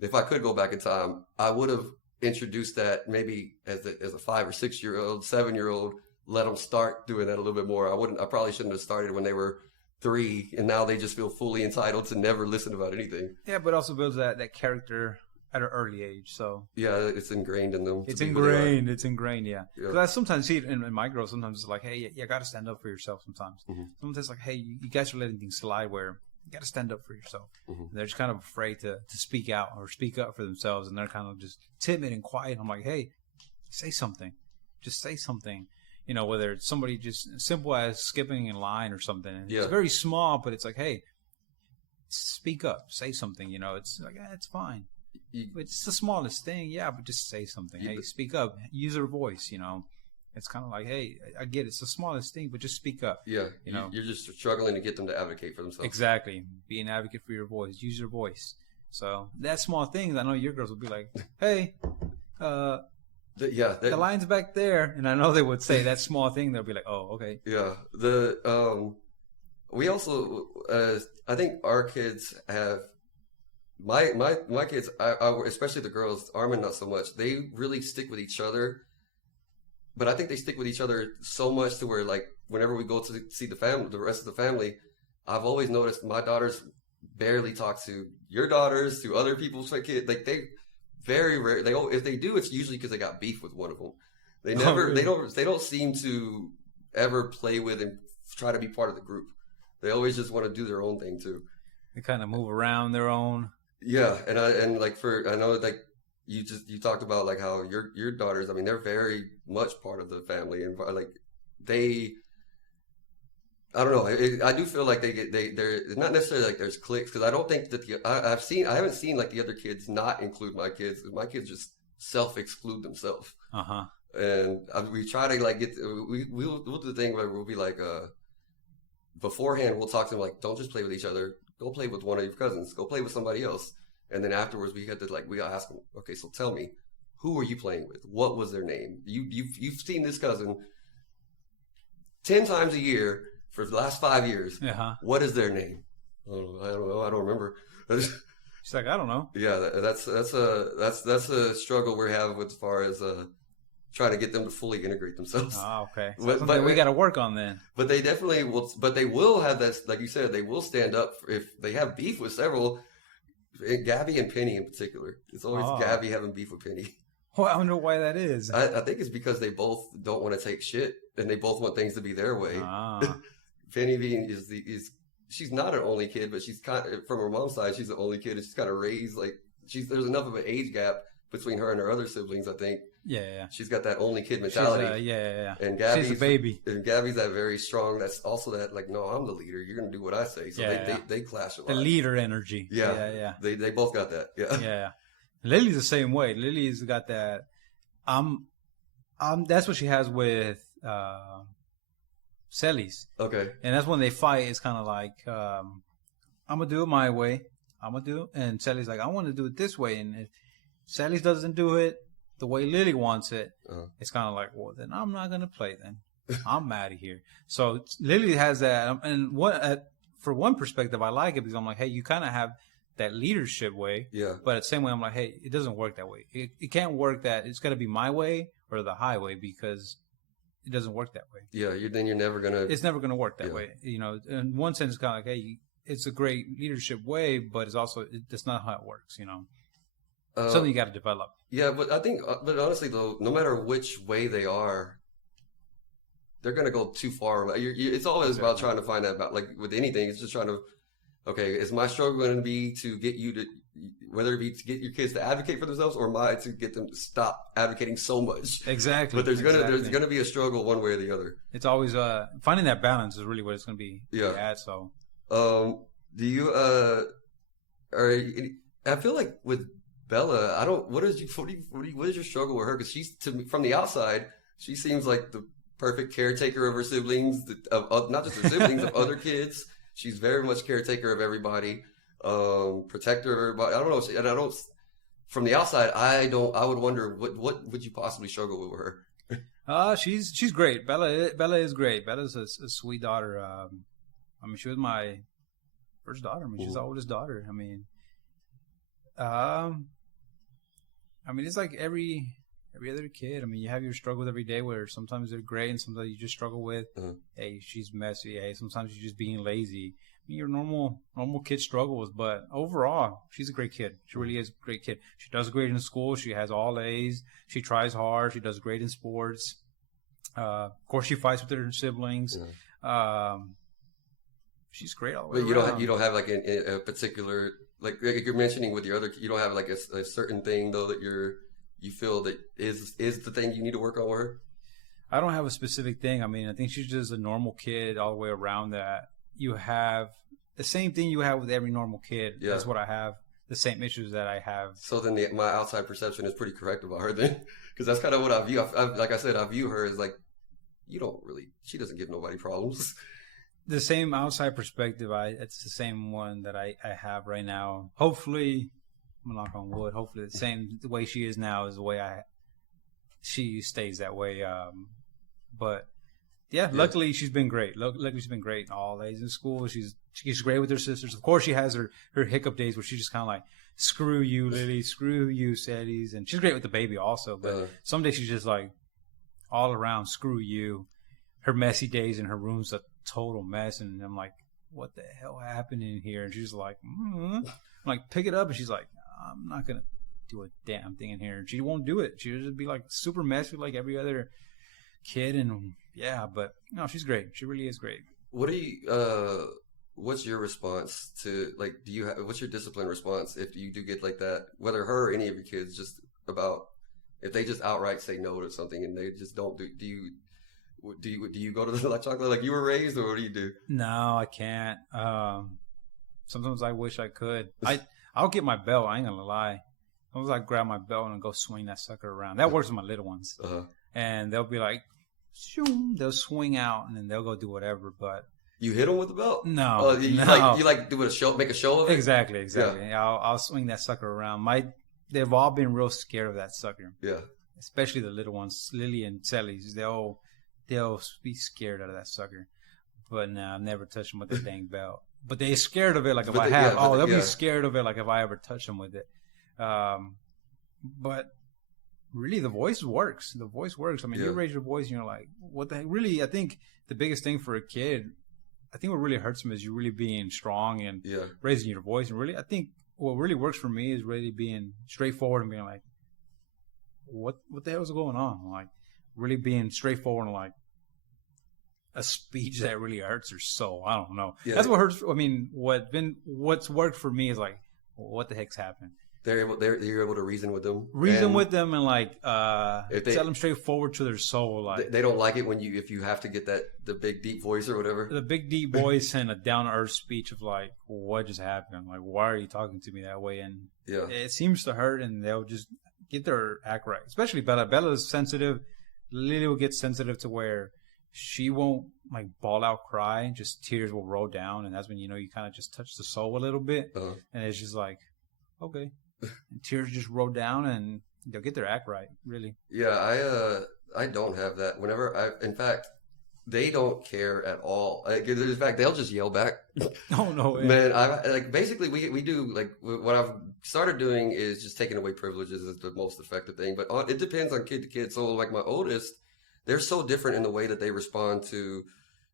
if I could go back in time, I would have introduced that maybe as a 5 or 6 year old, 7-year-old, let them start doing that a little bit more. I probably shouldn't have started when they were 3, and now they just feel fully entitled to never listen about anything. Yeah, but also builds that character at an early age. So yeah, it's ingrained in them. It's ingrained. Yeah. Because I sometimes see it in my girls. Sometimes it's like, hey, you got to stand up for yourself. Sometimes, sometimes it's like, hey, you guys are letting things slide. Where you got to stand up for yourself. They're just kind of afraid to speak out or speak up for themselves, and they're kind of just timid and quiet. I'm like, hey, say something. Just say something. You know, whether it's somebody just simple as skipping in line or something. It's very small, but it's like, hey, speak up, say something. You know, it's like, it's fine. It's the smallest thing, but just say something. Hey, speak up. Use your voice, you know. It's kind of like, hey, I get it. It's the smallest thing, but just speak up. Yeah, you know. You're just struggling to get them to advocate for themselves. Exactly. Be an advocate for your voice. Use your voice. So that small things, I know your girls will be like, hey, the line's back there. And I know they would say that small thing. They'll be like, oh, okay. Yeah. We also, I think our kids have, my kids, especially the girls, Armin not so much. They really stick with each other, but I think they stick with each other so much to where, like, whenever we go to see the rest of the family, I've always noticed my daughters barely talk to your daughters, to other people's kids. Like, they very rare. If they do, it's usually because they got beef with one of them. They never, really? They don't seem to ever play with and try to be part of the group. They always just want to do their own thing too. They kind of move around their own. Yeah, I know, like, you talked about, like, how your daughters, I mean, they're very much part of the family, and like I don't know. I do feel like they're not necessarily like there's cliques, because I don't think that I haven't seen like the other kids not include my kids. My kids just self-exclude themselves. And we try to, like, we'll do the thing where we'll be like, beforehand we'll talk to them like, don't just play with each other. Go play with one of your cousins. Go play with somebody else. And then afterwards, we gotta ask them, okay, so tell me, who were you playing with? What was their name? You've seen this cousin 10 times a year for the last 5 years. What is their name? I don't know. I don't remember. She's like, I don't know. Yeah, that's a struggle we have as far as trying to get them to fully integrate themselves. Oh, okay. So but we got to work on then. But they definitely will. But they will have that, like you said, they will stand up if they have beef with several. Gabby and Penny in particular. It's always Gabby having beef with Penny. Well, I wonder why that is. I think it's because they both don't want to take shit, and they both want things to be their way. Penny being she's not an only kid, but she's kind of, from her mom's side, she's the only kid, and she's kind of raised, like, there's enough of an age gap between her and her other siblings, I think. Yeah. She's got that only kid mentality. Yeah. And Gabby's she's a baby. And Gabby's that very strong. That's also that, like, no, I'm the leader. You're gonna do what I say. So they clash a lot. The leader energy. Yeah. They both got that. Yeah. Lily's the same way. Lily's got that. That's what she has with Sally's. Okay. And that's when they fight. It's kind of like, I'm gonna do it my way. I'm gonna do it, and Sally's like, I want to do it this way, and if Sally's doesn't do it the way Lily wants it, it's kind of like, well, then I'm not going to play then. I'm out of here. So Lily has that. And for one perspective, I like it because I'm like, hey, you kind of have that leadership way. Yeah. But at the same way, I'm like, hey, it doesn't work that way. It can't work that. It's got to be my way or the highway, because it doesn't work that way. Yeah. You're never going to. It's never going to work that way. You know, in one sense, it's kind of like, hey, it's a great leadership way, but it's also, that's not how it works, you know. Something you got to develop. Yeah, but I think, but honestly though, no matter which way they are, they're going to go too far. It's always about trying to find that, like with anything, it's just trying to, okay, is my struggle going to be to get you to, whether it be to get your kids to advocate for themselves, or mine to get them to stop advocating so much. Exactly. But there's going to be a struggle one way or the other. It's always, finding that balance is really what it's going to be. Yeah. So. Do you, I feel like with Bella, I don't. What is your struggle with her? Because she's to me, from the outside, she seems like the perfect caretaker of her siblings, of not just her siblings, of other kids. She's very much caretaker of everybody, protector of everybody. I don't know, and I don't. From the outside, I don't. I would wonder what would you possibly struggle with her? She's great. Bella is great. Bella's a sweet daughter. I mean, she was my first daughter. I mean, she's the oldest daughter. I mean, it's like every other kid. I mean, you have your struggles every day where sometimes they're great and sometimes you just struggle with, hey, she's messy. Hey, sometimes you're just being lazy. I mean, your normal kid struggles, but overall, she's a great kid. She really is a great kid. She does great in school. She has all A's. She tries hard. She does great in sports. Of course, she fights with her siblings. She's great all the way around. You don't have like a particular, like you're mentioning with your other, you don't have like a certain thing though that you feel that is the thing you need to work on with her? I don't have a specific thing. I mean, I think she's just a normal kid all the way around. That you have the same thing you have with every normal kid. Yeah. That's what I have. The same issues that I have. So then my outside perception is pretty correct about her then, because that's kind of what I view. Like I said, I view her as like, she doesn't give nobody problems. The same outside perspective, it's the same one that I have right now. Hopefully, I'm knock on wood. Hopefully, the way she is now is the way she stays that way. But yeah, luckily she's been great. Luckily she's been great all days in school. She's great with her sisters. Of course, she has her hiccup days where she's just kind of like, screw you, Lily, screw you, Sadie's, and she's great with the baby also. But some days she's just like all around, screw you. Her messy days in her room's a total mess, and I'm like, what the hell happened in here? And she's like, I'm like, pick it up, and she's like, I'm not gonna do a damn thing in here. And she won't do it. She'll just be like super messy like every other kid. And yeah, but no, she's great. She really is great. What's your response to, like, what's your discipline response if you do get like that, whether her or any of your kids, just about if they just outright say no to something and they just don't do you go to the like chocolate like you were raised, or what do you do? No, I can't. Sometimes I wish I could. I'll get my belt. I ain't gonna lie. Sometimes I grab my belt and go swing that sucker around. That works with my little ones. And they'll be like, shoom, they'll swing out and then they'll go do whatever. But you hit them with the belt? No, you do a show, make a show of it. Exactly. Yeah. I'll swing that sucker around. They've all been real scared of that sucker. Yeah, especially the little ones, Lily and Sally's. They'll be scared out of that sucker. But no, I've never touched them with the dang belt. But they're scared of it. Like if I have, they'll be scared of it. Like if I ever touch them with it. But really, the voice works. The voice works. I mean, you raise your voice and you're like, what the heck? Really, I think the biggest thing for a kid, I think what really hurts them is you really being strong and raising your voice. And really, I think what really works for me is really being straightforward and being like, what the hell is going on? Like, really being straightforward and like a speech that really hurts their soul. I don't know. Yeah. That's what hurts. I mean, what's worked for me is like, what the heck's happened? You're able to reason with them. With them and like tell them straightforward to their soul. Like they don't like it if you have to get the big deep voice or whatever. The big deep voice and a down to earth speech of like, what just happened? Like, why are you talking to me that way? And it seems to hurt, and they'll just get their act right. Especially Bella. Bella's sensitive. Lily will get sensitive to where she won't like bawl out cry. Just tears will roll down, and that's when you kind of just touch the soul a little bit, and it's just like, okay. And tears just roll down, and they'll get their act right. Really. Yeah, I don't have that. In fact, they don't care at all. In fact, they'll just yell back. Oh no, man! Basically we do like what I've started doing is just taking away privileges is the most effective thing. But it depends on kid to kid. So like my oldest, they're so different in the way that they respond to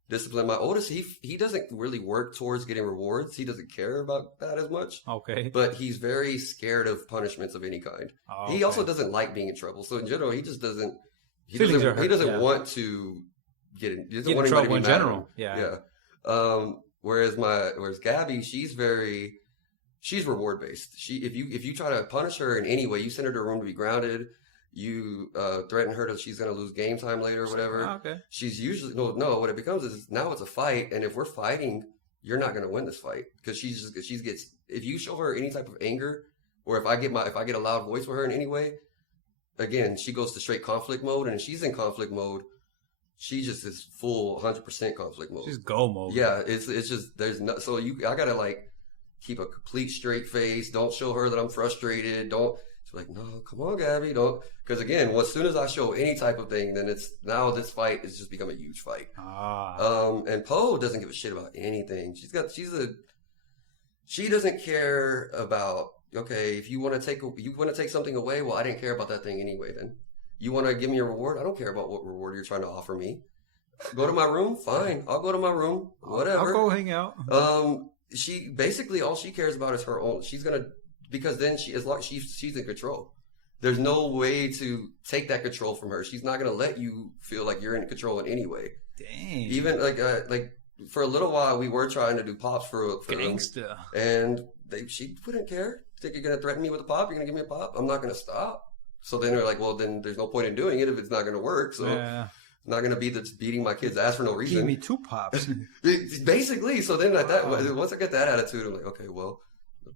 discipline. My oldest, he doesn't really work towards getting rewards. He doesn't care about that as much. Okay. But he's very scared of punishments of any kind. Oh, okay. He also doesn't like being in trouble. So in general, he just doesn't. He doesn't want to get in. He doesn't want trouble anybody to be in general. Yeah. Whereas Gabby, she's reward based. If you try to punish her in any way, you send her to a room to be grounded. You threaten her that she's going to lose game time later or whatever. Oh, okay. She's usually no. What it becomes is now it's a fight, and if we're fighting, you're not going to win this fight because she gets. If you show her any type of anger, Or if I get a loud voice with her in any way, again, she goes to straight conflict mode, and if she's in conflict mode, she just is full 100% conflict mode. She's go mode. Yeah, it's just I gotta like keep a complete straight face. Don't show her that I'm frustrated. Don't. She's like, no, come on, Gabby, don't. Because again, as soon as I show any type of thing, then now this fight has just become a huge fight. And Poe doesn't give a shit about anything. She doesn't care about. Okay, if you want to take something away, well, I didn't care about that thing anyway. Then you want to give me a reward? I don't care about what reward you're trying to offer me. Go to my room, fine. I'll go to my room. Whatever. I'll go hang out. She basically all she cares about is her own. Because then she's in control. There's no way to take that control from her. She's not gonna let you feel like you're in control in any way. Dang. Even like for a little while, we were trying to do pops for gangsta, and she wouldn't care. Think you're gonna threaten me with a pop? You're gonna give me a pop? I'm not gonna stop. So then they're like, well, then there's no point in doing it if it's not gonna work. So I'm not gonna be beating my kid's ass for no reason. Give me 2 pops. Basically. So then once I get that attitude, I'm like, okay, well,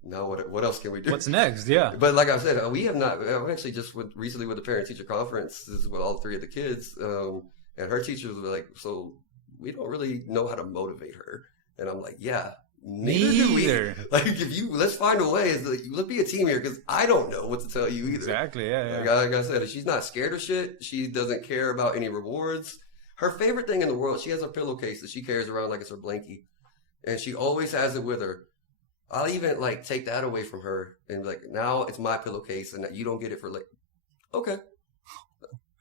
now what else can we do? What's next? Yeah. But like I said, we have not. I'm actually just recently with the parent teacher conference. This is with all 3 of the kids, and her teachers were like, so we don't really know how to motivate her. And I'm like, yeah. Neither do we. Like, let's find a way. Let's be a team here because I don't know what to tell you either. Exactly. Yeah. Like I said, she's not scared of shit. She doesn't care about any rewards. Her favorite thing in the world, she has a pillowcase that she carries around like it's her blankie, and she always has it with her. I'll even like take that away from her and be like, now it's my pillowcase, and you don't get it for like, okay,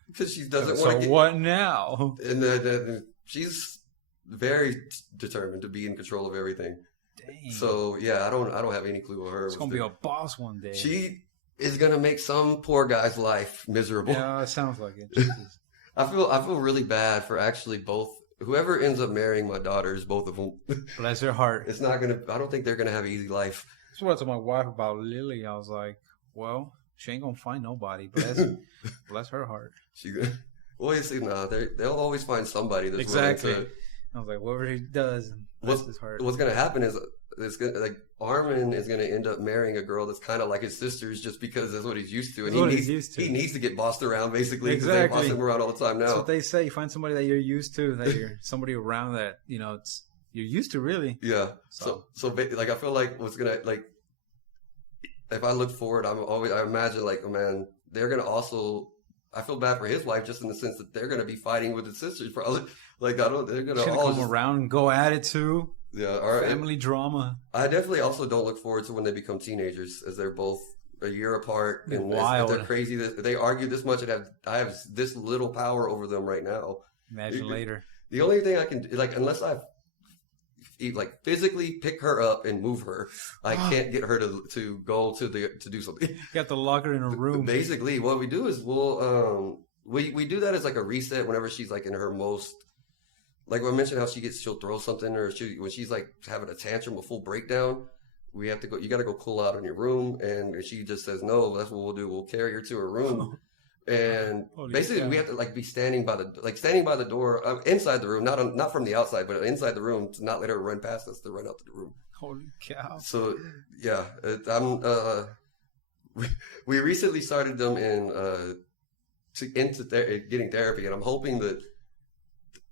because she doesn't want to. So what now? And she's very determined to be in control of everything. Dang. So yeah, I don't have any clue on her. She's gonna be a boss one day. She is gonna make some poor guy's life miserable. Yeah, it sounds like it. Jesus. I feel really bad for actually both. Whoever ends up marrying my daughters, both of them. Bless their heart. It's not gonna. I don't think they're gonna have an easy life. That's what I told my wife about Lily. I was like, well, she ain't gonna find nobody. Bless her heart. Well, you see, they'll always find somebody that's exactly. willing to. I was like, whatever he does, bless his heart. What's gonna happen is Armin is gonna end up marrying a girl that's kind of like his sister's, just because that's what he's used to, and he needs to get bossed around basically. Exactly, they boss him around all the time now. That's what they say. You find somebody that you're used to, that you're somebody around that you're used to, really. Yeah. So like I feel like what's gonna like if I look forward, I imagine like, oh man, they're gonna also. I feel bad for his wife just in the sense that they're gonna be fighting with his sisters probably. Like they're gonna all come around and go at it too. Yeah, family drama. I definitely also don't look forward to when they become teenagers, as they're both a year apart and wild. They're crazy. They argue this much, and I have this little power over them right now. Imagine later. The only thing I can unless I physically pick her up and move her, I can't get her to go to do something. You have to lock her in a room. Basically, what we do is we do that as like a reset whenever she's like in her most. Like I mentioned, how she'll throw something, or when she's like having a tantrum, a full breakdown, we have to go. You got to go cool out in your room, and she just says no. That's what we'll do. We'll carry her to her room, and basically we have to like be standing by the door inside the room, not from the outside, but inside the room, to not let her run past us to run out to the room. Holy cow! So yeah, we recently started them getting therapy, and I'm hoping that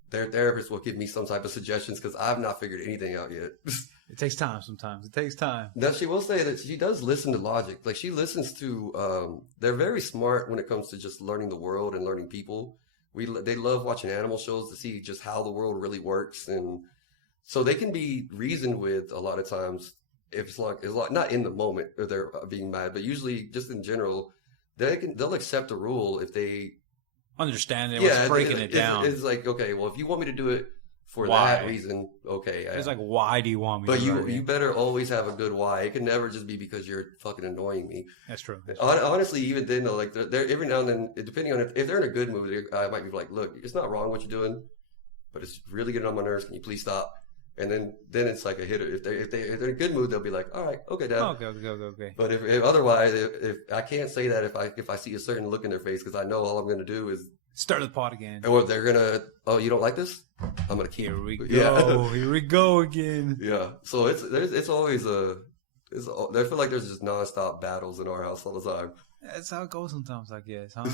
their therapist will give me some type of suggestions, because I've not figured anything out yet. It takes time sometimes. It takes time. Now, she will say that she does listen to logic. Like, she listens to, they're very smart when it comes to just learning the world and learning people. They love watching animal shows to see just how the world really works. And so they can be reasoned with a lot of times, if it's not in the moment or they're being mad, but usually just in general, they'll accept a rule if they understand what's breaking it down. It's like, okay, well, if you want me to do it for that reason, okay. It's like, why do you want me to do it? But you better always have a good why. It can never just be because you're fucking annoying me. That's true. Honestly, even then, though, like, they're every now and then, depending on if they're in a good mood, I might be like, look, it's not wrong what you're doing, but it's really getting on my nerves. Can you please stop? And then it's like a hitter. If they're in a good mood, they'll be like, all right, okay, Dad. Okay. But if otherwise, if I can't say that if I see a certain look in their face, because I know all I'm going to do is start the pot again. Or they're gonna, oh, you don't like this? I'm gonna keep. Here we go. Yeah. Here we go again. Yeah. So it's always I feel like there's just nonstop battles in our house all the time. That's how it goes sometimes, I guess, huh?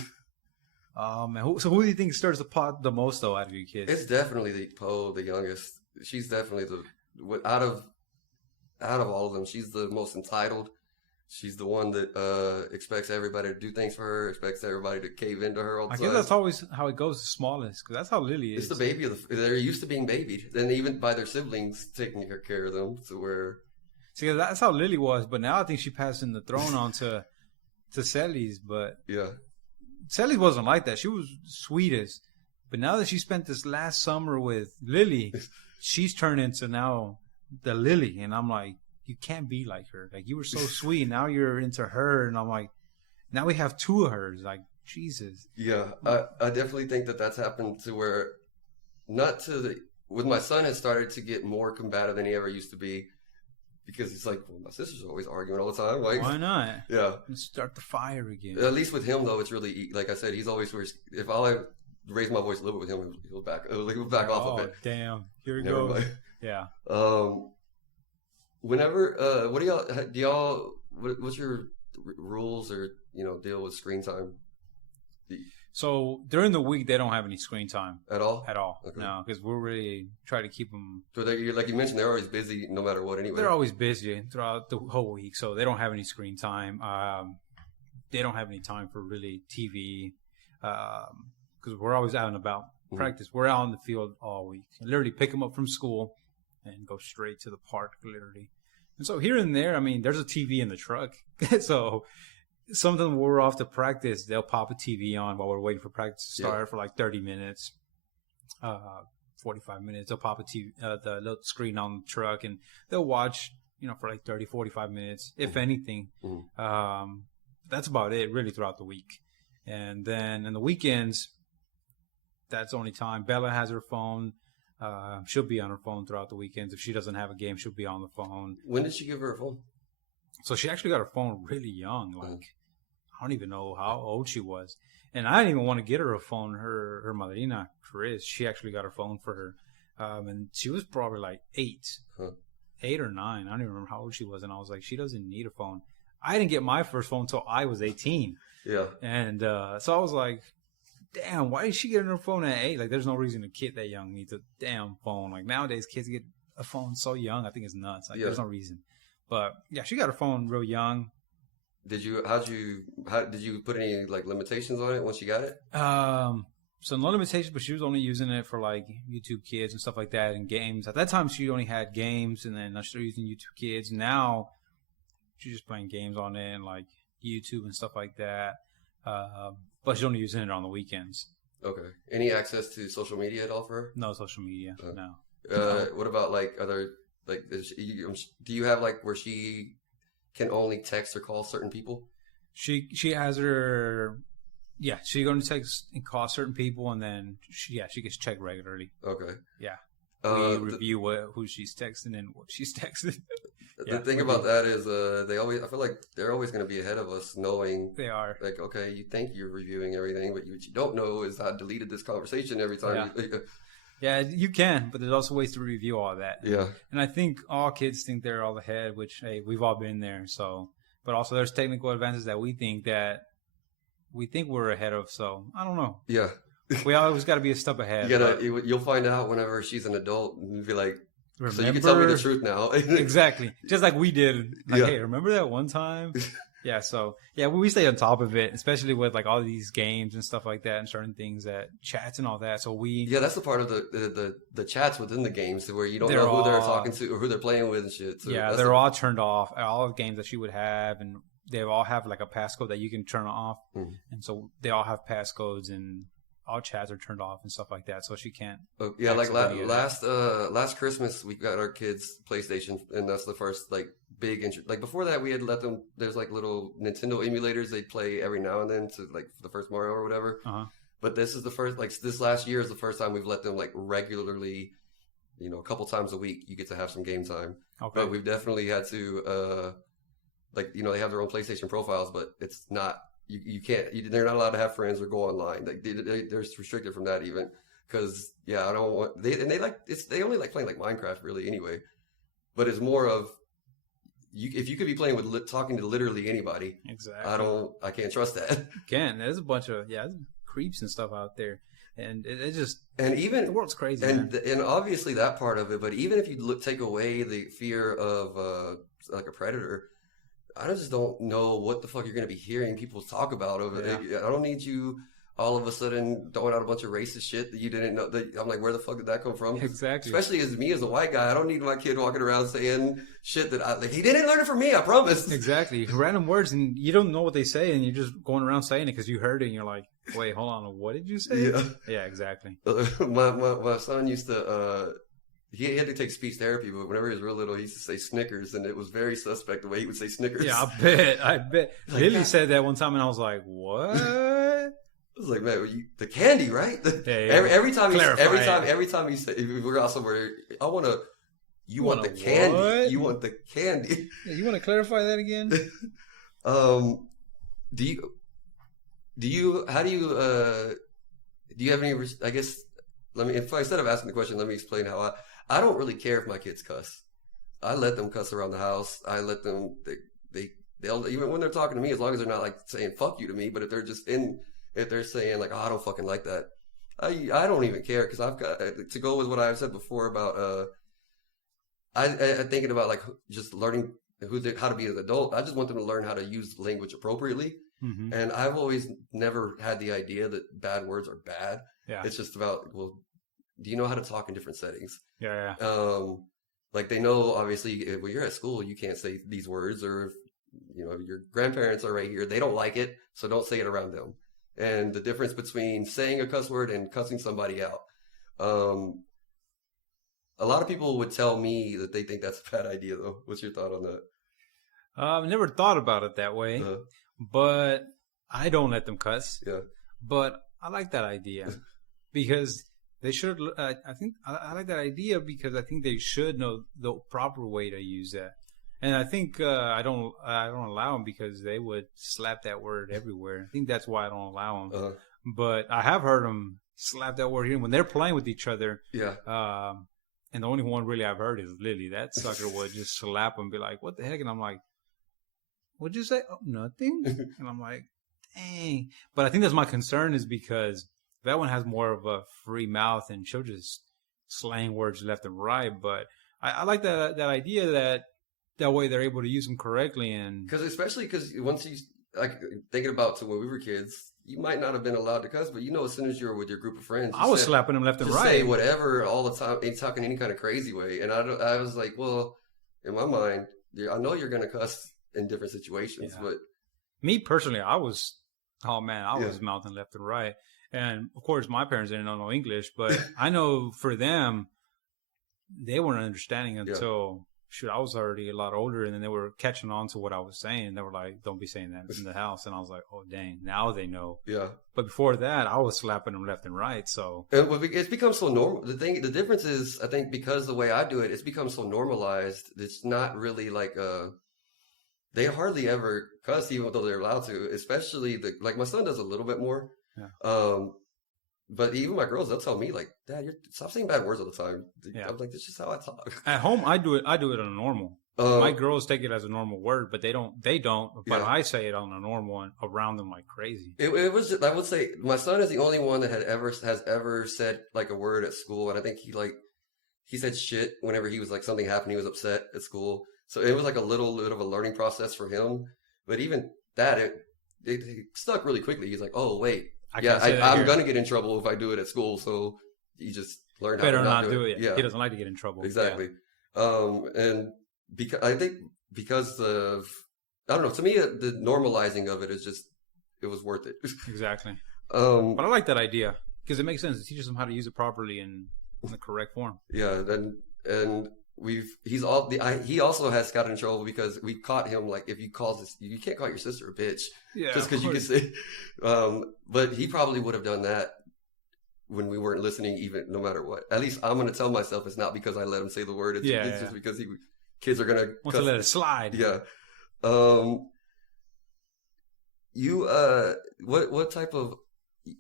Oh man, who do you think stirs the pot the most though out of your kids? It's definitely the youngest. She's definitely out of all of them, she's the most entitled. She's the one that expects everybody to do things for her, expects everybody to cave into her all the time. I guess that's always how it goes, the smallest, because that's how Lily is. It's the baby they're used to being babied, and even by their siblings taking care of them. So see, that's how Lily was, but now I think she passing the throne on to Sally's. But yeah, Sally wasn't like that. She was sweetest, but now that she spent this last summer with Lily, she's turned into now the Lily, and I'm like, you can't be like her. Like, you were so sweet. Now you're into her. And I'm like, now we have two of hers. Like, Jesus. Yeah. I definitely think that's happened to where, with my son has started to get more combative than he ever used to be. Because he's like, well, my sister's always arguing all the time. Like, why not? Yeah. Let's start the fire again. At least with him, though, it's really, like I said, he's always, if I raise my voice a little bit with him, he'll back off of it. Damn. Here we go. Yeah. Whenever, what's your rules or, deal with screen time? So during the week, they don't have any screen time. At all? At all. Okay. No, because we're really trying to keep them. So like you mentioned, they're always busy no matter what anyway. They're always busy throughout the whole week, so they don't have any screen time. They don't have any time for really TV because we're always out and about. Practice. We're out in the field all week. I literally pick them up from school and go straight to the park, literally. And so here and there, I mean, there's a TV in the truck. So sometimes when we're off to practice, they'll pop a TV on while we're waiting for practice to start for like 30 minutes, 45 minutes. They'll pop a TV, the little screen on the truck, and they'll watch, for like 30, 45 minutes, if anything. That's about it, really, throughout the week. And then in the weekends, that's the only time. Bella has her phone. She'll be on her phone throughout the weekends. If she doesn't have a game, she'll be on the phone. When did she give her a phone? So she actually got her phone really young. Like, I don't even know how old she was. And I didn't even want to get her a phone. Her madrina, Chris, she actually got her phone for her. And she was probably like 8 or 9. I don't even remember how old she was. And I was like, she doesn't need a phone. I didn't get my first phone until I was 18. Yeah. And so I was like, damn, why is she getting her phone at 8? Like, there's no reason a kid that young needs a damn phone. Like, nowadays, kids get a phone so young. I think it's nuts. Like, there's no reason. But, yeah, she got her phone real young. Did you put any, like, limitations on it once you got it? So no limitations, but she was only using it for, like, YouTube Kids and stuff like that and games. At that time, she only had games, and then I started using YouTube Kids. Now, she's just playing games on it and, like, YouTube and stuff like that. But she's only using it on the weekends. Okay. Any access to social media at all for her? No social media. No. What about like other do you have like where she can only text or call certain people? She has her. Yeah, she's going to text and call certain people, and then she gets checked regularly. Okay. Yeah. We review who she's texting and what she's texting. The thing about that is, I feel like they're always going to be ahead of us, knowing they are. Like, okay, you think you're reviewing everything, but what you don't know is I deleted this conversation every time. Yeah, you can, but there's also ways to review all that. Yeah. And I think all kids think they're all ahead, which, hey, we've all been there. So, but also there's technical advances that we think we're ahead of. So I don't know. Yeah. We always got to be a step ahead. You'll find out whenever she's an adult and be like, remember? So you can tell me the truth now. Exactly. Just like we did. Like, hey, remember that one time? Yeah. So we stay on top of it, especially with like all these games and stuff like that and certain things that chats and all that. So that's the part of the chats within the games where you don't know who they're talking to or who they're playing with and shit. So they're all turned off. All the games that she would have, and they all have like a passcode that you can turn off. And so they all have passcodes, and all chats are turned off and stuff like that, so she can't. Yeah, like last Christmas we got our kids PlayStation, and that's the first like big intro. Like before that, we had let them. There's like little Nintendo emulators they'd play every now and then to like the first Mario or whatever. But this is the first. Like this last year is the first time we've let them like regularly, a couple times a week. You get to have some game time. Okay. But we've definitely had to, they have their own PlayStation profiles, but it's not. You can't. They're not allowed to have friends or go online. Like they're restricted from that even. Because I don't want they only like playing like Minecraft really anyway. But it's more of if you could be playing with talking to literally anybody, Exactly. I can't trust that. Again, there's a bunch of creeps and stuff out there, and it just And even the world's crazy, man. and obviously that part of it, but even if you take away the fear of like a predator, I just don't know what the fuck you're going to be hearing people talk about over it. Yeah. I don't need you all of a sudden throwing out a bunch of racist shit that you didn't know. I'm like, where the fuck did that come from? Exactly. Especially as me as a white guy, I don't need my kid walking around saying shit that he didn't learn it from me. I promise. Exactly. Random words, and you don't know what they say, and you're just going around saying it because you heard it, and you're like, wait, hold on, what did you say? Yeah, exactly. my son used to. He had to take speech therapy, but whenever he was real little, he used to say Snickers, and it was very suspect the way he would say Snickers. Yeah, I bet. Like, Lily said that one time, and I was like, what? I was like, man, the candy, right? Yeah. Every time he said, if we're out somewhere, you want the candy. What? You want the candy. Yeah, you want to clarify that again? How do you have any, I guess, instead of asking the question, let me explain how I don't really care if my kids cuss. I let them cuss around the house. I let them, they'll, even when they're talking to me, as long as they're not like saying fuck you to me, but if they're if they're saying like, oh, I don't fucking like that, I don't even care, because I've got to go with what I've said before about I thinking about like just learning how to be an adult. I just want them to learn how to use language appropriately. Mm-hmm. And I've always never had the idea that bad words are bad. Yeah. It's just about, well, do you know how to talk in different settings? Yeah. Like they know, obviously, when you're at school, you can't say these words, or if, your grandparents are right here, they don't like it, so don't say it around them. And the difference between saying a cuss word and cussing somebody out. A lot of people would tell me that they think that's a bad idea, though. What's your thought on that? I've never thought about it that way, but I don't let them cuss. Yeah. But I like that idea because they should. I think I like that idea because I think they should know the proper way to use that. And I think I don't allow them because they would slap that word everywhere. I think that's why I don't allow them. But I have heard them slap that word here when they're playing with each other. Yeah. And the only one really I've heard is Lily. That sucker would just slap them and be like, "What the heck?" And I'm like, "What'd you say?" "Oh, nothing." And I'm like, "Dang." But I think that's my concern, is because that one has more of a free mouth and she'll just slang words left and right. But I like that idea that way they're able to use them correctly. And especially because once you like thinking about to when we were kids, you might not have been allowed to cuss, but as soon as you were with your group of friends, I was slapping them left and right. Say whatever all the time, ain't talking any kind of crazy way. And I was like, well, in my mind, I know you're gonna cuss in different situations, but me personally, I was mouthing left and right. And of course, my parents didn't know no English, but I know for them, they weren't understanding until I was already a lot older, and then they were catching on to what I was saying. They were like, "Don't be saying that in the house," and I was like, "Oh dang, now they know." Yeah. But before that, I was slapping them left and right. So it's become so normal. The difference is, I think, because the way I do it, it's become so normalized. It's not really like they hardly ever cuss, even though they're allowed to. Especially like my son does a little bit more. Yeah. But even my girls, they'll tell me like, "Dad, stop saying bad words all the time." Yeah. I'm like, "This is just how I talk." At home, I do it on a normal. My girls take it as a normal word, but they don't. But I say it on a normal one around them like crazy. It was. I would say my son is the only one that has ever said like a word at school, and I think he said shit whenever he was like something happened. He was upset at school, so it was like a little bit of a learning process for him. But even that, it stuck really quickly. He's like, "Oh wait." I'm going to get in trouble if I do it at school, so you just learn how to not do it. Yeah. He doesn't like to get in trouble. Exactly. Yeah. And I think because of, I don't know, to me, the normalizing of it is just, it was worth it. Exactly. But I like that idea because it makes sense. It teaches them how to use it properly and in the correct form. Yeah. And he also has gotten in trouble because we caught him like, if you can't call your sister a bitch. Yeah, just because you can say, but he probably would have done that when we weren't listening, even no matter what. At least I'm going to tell myself it's not because I let him say the word. It's just because kids are going to want to let it slide. Yeah. What type of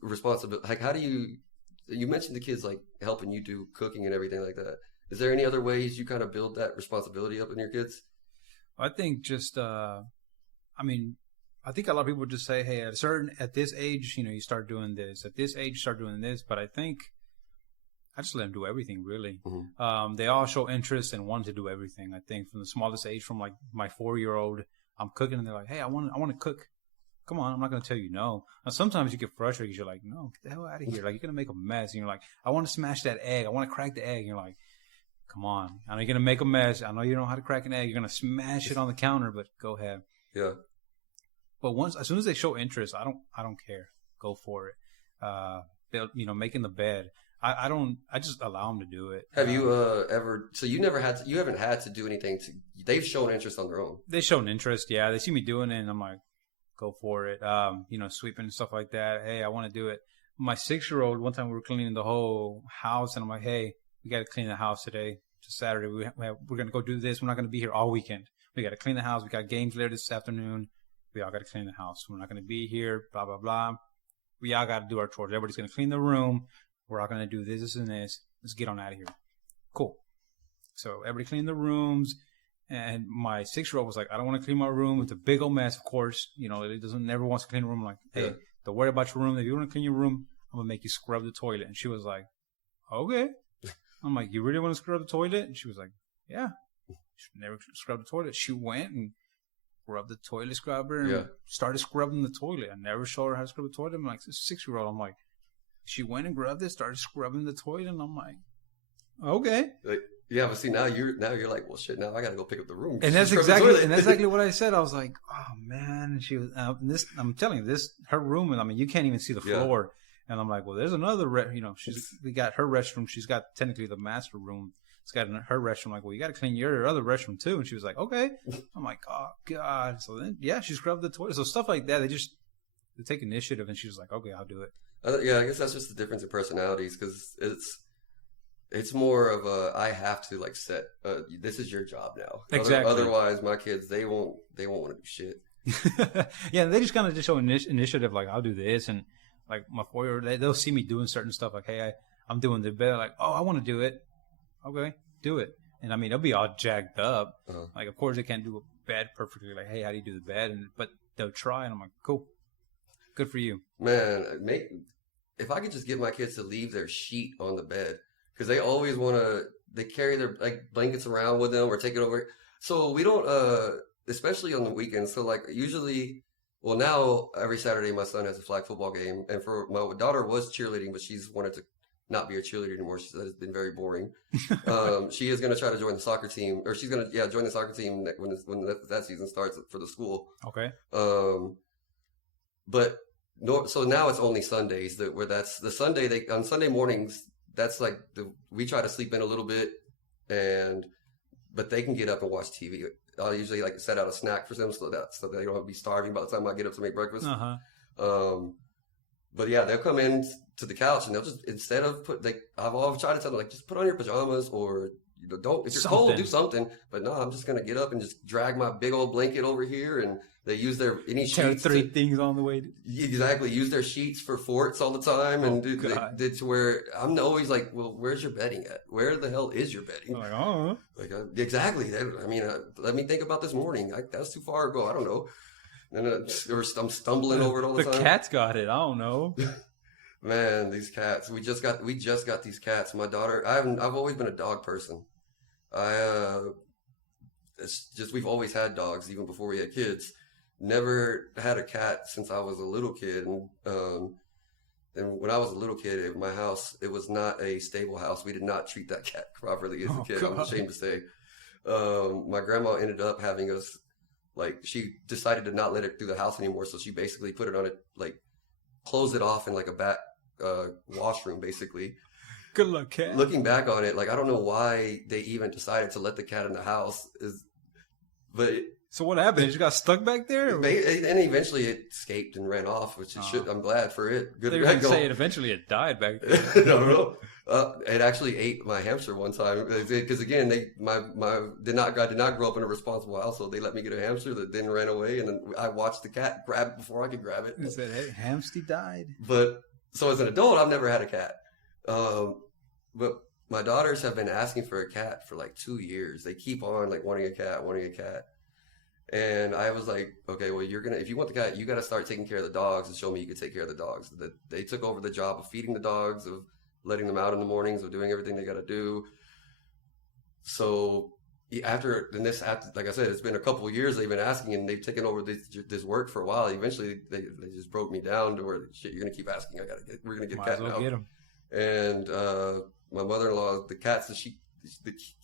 responsibility? Like, how do you mentioned the kids like helping you do cooking and everything like that. Is there any other ways you kind of build that responsibility up in your kids? I think just, I mean, I think a lot of people just say, hey, at this age, you start doing this. At this age, start doing this. But I think I just let them do everything, really. Mm-hmm. They all show interest and want to do everything. I think from the smallest age, from like my 4-year-old, I'm cooking and they're like, hey, I want to cook. Come on, I'm not going to tell you no. Now, sometimes you get frustrated because you're like, no, get the hell out of here. Like, you're going to make a mess. And you're like, I want to smash that egg. I want to crack the egg. And you're like, come on. I know you're going to make a mess. I know you don't know how to crack an egg. You're going to smash it on the counter, but go ahead. Yeah. But as soon as they show interest, I don't care. Go for it. They'll, making the bed. I just allow them to do it. Have you ever? So you haven't had to do anything they've shown interest on their own. They've shown interest, yeah. They see me doing it, and I'm like, go for it. Sweeping and stuff like that. Hey, I want to do it. My 6-year-old, one time we were cleaning the whole house, and I'm like, hey, we got to clean the house today. It's Saturday. We're going to go do this. We're not going to be here all weekend. We got to clean the house. We got games later this afternoon. We all got to clean the house. We're not going to be here, blah, blah, blah. We all got to do our chores. Everybody's going to clean the room. We're all going to do this and this. Let's get on out of here. Cool. So everybody cleaned the rooms. And my 6-year-old was like, I don't want to clean my room. It's a big old mess, of course. He never wants to clean the room. I'm like, hey, don't worry about your room. If you want to clean your room, I'm going to make you scrub the toilet. And she was like, okay. I'm like, you really want to scrub the toilet? And she was like, yeah. She never scrubbed the toilet. She went and rubbed the toilet scrubber and started scrubbing the toilet. I never showed her how to scrub the toilet. I'm like, this 6-year-old. I'm like, she went and grabbed it, started scrubbing the toilet, and I'm like, okay. Yeah, but see, now you're like, well, shit. Now I got to go pick up the room. And that's exactly what I said. I was like, oh man. And she was I'm telling you, her room. I mean, you can't even see the floor. And I'm like, well, there's another. We got her restroom. She's got technically the master room. It's got her restroom. I'm like, well, you got to clean your other restroom too. And she was like, okay. I'm like, oh god. So then, she scrubbed the toilet. So stuff like that. They take initiative, and she was like, okay, I'll do it. I guess that's just the difference in personalities, because it's more of I have to like set. This is your job now. Exactly. Otherwise, my kids they won't want to do shit. Yeah, they just kind of show initiative. Like, I'll do this, and like my 4-year-old, they'll see me doing certain stuff. Like, hey, I'm doing the bed. Like, oh, I want to do it. Okay, do it. And I mean, they'll be all jacked up. Uh-huh. Like, of course, they can't do a bed perfectly. Like, hey, how do you do the bed? But they'll try, and I'm like, cool. Good for you. Man, if I could just get my kids to leave their sheet on the bed, because they always they carry their like blankets around with them or take it over. So we don't, especially on the weekends. So like usually, well, now every Saturday my son has a flag football game, and for my daughter was cheerleading, but she's wanted to not be a cheerleader anymore. She said it's been very boring. She is going to try to join the soccer team, or she's going to join the soccer team when that season starts for the school. Okay. But no, so now it's only Sundays where that's the Sunday on Sunday mornings. That's like we try to sleep in a little bit, but they can get up and watch TV. I'll usually like set out a snack for them so they don't have to be starving by the time I get up to make breakfast. Uh-huh. But yeah, they'll come in to the couch and they'll just, instead of I've always tried to tell them like, just put on your pajamas or don't, if you're cold, do something. But no, I'm just going to get up and just drag my big old blanket over here, and they use any sheets. Three things on the way. Exactly. Use their sheets for forts all the time. And they to where I'm always like, well, where's your bedding at? Where the hell is your bedding? I'm like, oh. Like, exactly. I mean, let me think about this morning. That's too far ago. I don't know. And or I'm stumbling over it all the time. The cat's got it. I don't know. Man, these cats. We just got these cats. My daughter. I've always been a dog person. It's just we've always had dogs even before we had kids. Never had a cat since I was a little kid. And when I was a little kid at my house, it was not a stable house. We did not treat that cat properly as a kid. God. I'm ashamed to say. My grandma ended up having us. Like, she decided to not let it through the house anymore, so she basically put it on closed it off in like a back washroom, basically. Good luck, cat. Looking back on it, like, I don't know why they even decided to let the cat in the house. So what happened? It just got stuck back there? And eventually it escaped and ran off, which it should. I'm glad for it. Good. They were say it eventually it died back there. No. It actually ate my hamster one time because again, I did not grow up in a responsible household. They let me get a hamster that then ran away, and then I watched the cat grab it before I could grab it. He said, "Hey, hamster died." But so as an adult, I've never had a cat. But my daughters have been asking for a cat for like 2 years. They keep on like wanting a cat. And I was like, okay, well, if you want the cat, you got to start taking care of the dogs and show me you can take care of the dogs. That they took over the job of feeding the dogs, of letting them out in the mornings, of doing everything they got to do. So after like I said, it's been a couple of years they've been asking, and they've taken over this work for a while. Eventually, they just broke me down to where, shit, you're gonna keep asking. We're gonna get a cat now. Get him. And my mother-in-law, the cats that she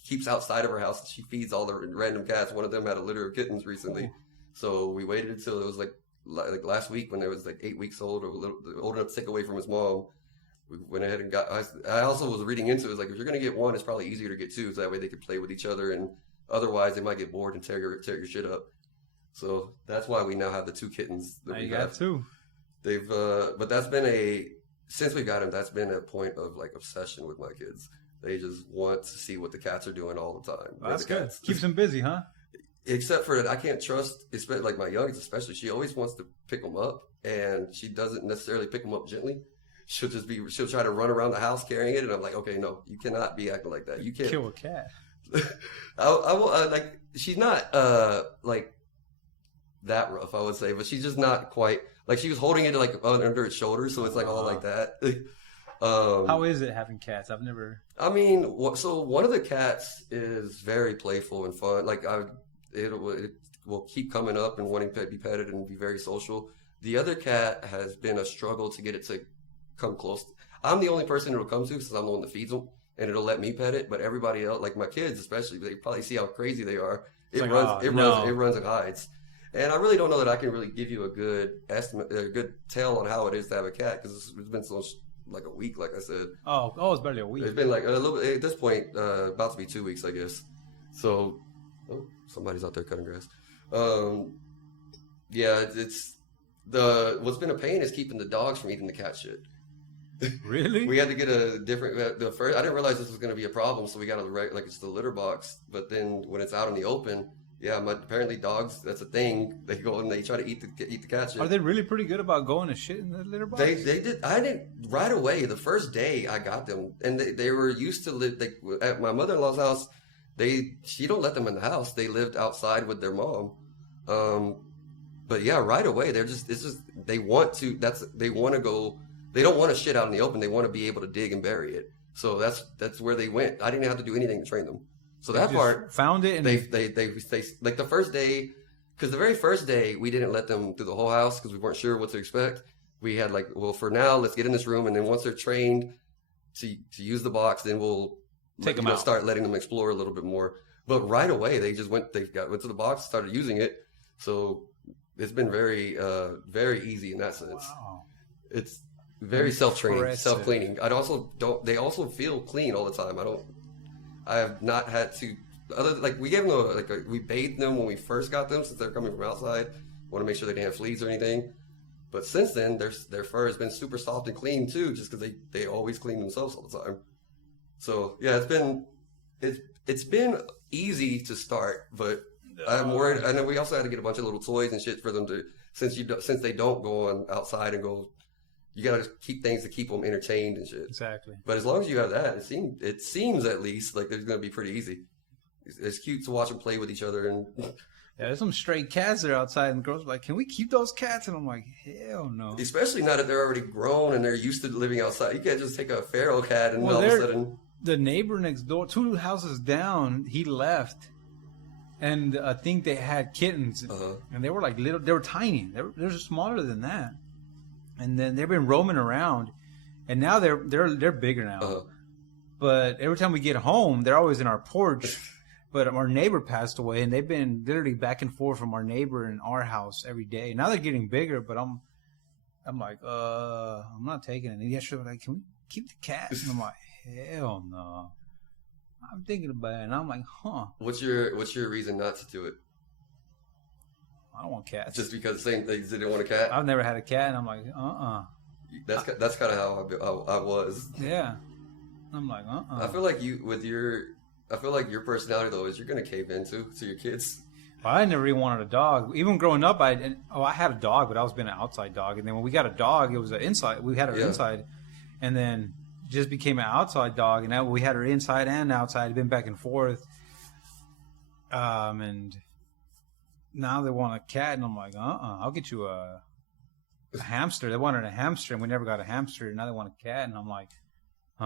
keeps outside of her house, she feeds all the random cats. One of them had a litter of kittens recently, so we waited until it was like last week when it was like 8 weeks old or old enough to take away from his mom. We went ahead and I also was reading into it. It's like, if you're going to get one, it's probably easier to get two, so that way they can play with each other, and otherwise they might get bored and tear your shit up. So that's why we now have the 2 kittens. Now you got 2. They've, but that's been since we got them, that's been a point of like obsession with my kids. They just want to see what the cats are doing all the time. Well, that's good. Keeps them busy, huh? Except for that, I can't trust, especially like my youngest, especially. She always wants to pick them up, and she doesn't necessarily pick them up gently. She'll try to run around the house carrying it, and I'm like, okay, no, you cannot be acting like that. You can't kill a cat. like, she's not like that rough, I would say, but she's just not quite like, she was holding it like under its shoulder, so it's like all like that. How is it having cats? I've never. I mean, so one of the cats is very playful and fun. Like, it will keep coming up and wanting to be petted and be very social. The other cat has been a struggle to get it to come close. I'm the only person it'll come to, since I'm the one that feeds them, and it'll let me pet it. But everybody else, like my kids especially, they probably see how crazy they are. It runs and hides. And I really don't know that I can really give you a good estimate, a good tell on how it is to have a cat, because it's been like a week, like I said. Oh, it's barely a week. It's been like a little bit, at this point, about to be 2 weeks, I guess. So, somebody's out there cutting grass. Yeah, what's been a pain is keeping the dogs from eating the cat shit. Really? We had to get a different. I didn't realize this was going to be a problem, so we got it's the litter box. But then when it's out in the open, apparently dogs, that's a thing. They go and they try to eat the cat shit. Are they really pretty good about going to shit in the litter box? They did. I didn't right away. The first day I got them, and they were used to live at my mother-in-law's house. She don't let them in the house. They lived outside with their mom. But yeah, right away they want to. They want to go. They don't want to shit out in the open. They want to be able to dig and bury it. So that's where they went. I didn't have to do anything to train them. So that part, found it, and they like the first day, because the very first day we didn't let them through the whole house because we weren't sure what to expect. We had like, well, for now, let's get in this room, and then once they're trained to use the box, then we'll take them out. Start letting them explore a little bit more. But right away, they just went to the box, started using it. So it's been very very easy in that sense. Wow. It's very self-trained, self-cleaning. They also feel clean all the time. I have not had to, we gave them we bathed them when we first got them, since they're coming from outside. Want to make sure they didn't have fleas or anything. But since then, their fur has been super soft and clean too, just because they always clean themselves all the time. So yeah, it's been easy to start, but I'm worried. And then we also had to get a bunch of little toys and shit for them to, since they don't go on outside and go. You gotta keep things to keep them entertained and shit. Exactly. But as long as you have that, it seems at least like there's gonna be pretty easy. It's cute to watch them play with each other. And yeah, there's some stray cats that are outside, and the girls are like, "Can we keep those cats?" And I'm like, "Hell no." Especially now that they're already grown and they're used to living outside. You can't just take a feral cat and all of a sudden. The neighbor next door, 2 houses down, he left, and I think they had kittens, and they were like little. They were tiny. They're smaller than that. And then they've been roaming around, and now they're bigger now. But every time we get home, they're always in our porch. But our neighbor passed away, and they've been literally back and forth from our neighbor and our house every day. Now they're getting bigger, but I'm like, I'm not taking it. And yesterday, like, can we keep the cat? And I'm like, hell no. I'm thinking about it, and I'm like, huh. What's your reason not to do it? I don't want cats. Just because the same things, they didn't want a cat? I've never had a cat, and I'm like, That's kind of how I was. Yeah. I'm like, I feel like your personality, though, is you're going to cave into to your kids. Well, I never even wanted a dog. Even growing up, I had a dog, but I was being an outside dog. And then when we got a dog, it was an inside. We had her inside. And then just became an outside dog. And now we had her inside and outside. Been back and forth. And now they want a cat, and I'm like, I'll get you a hamster. They wanted a hamster, and we never got a hamster. Now they want a cat, and I'm like, So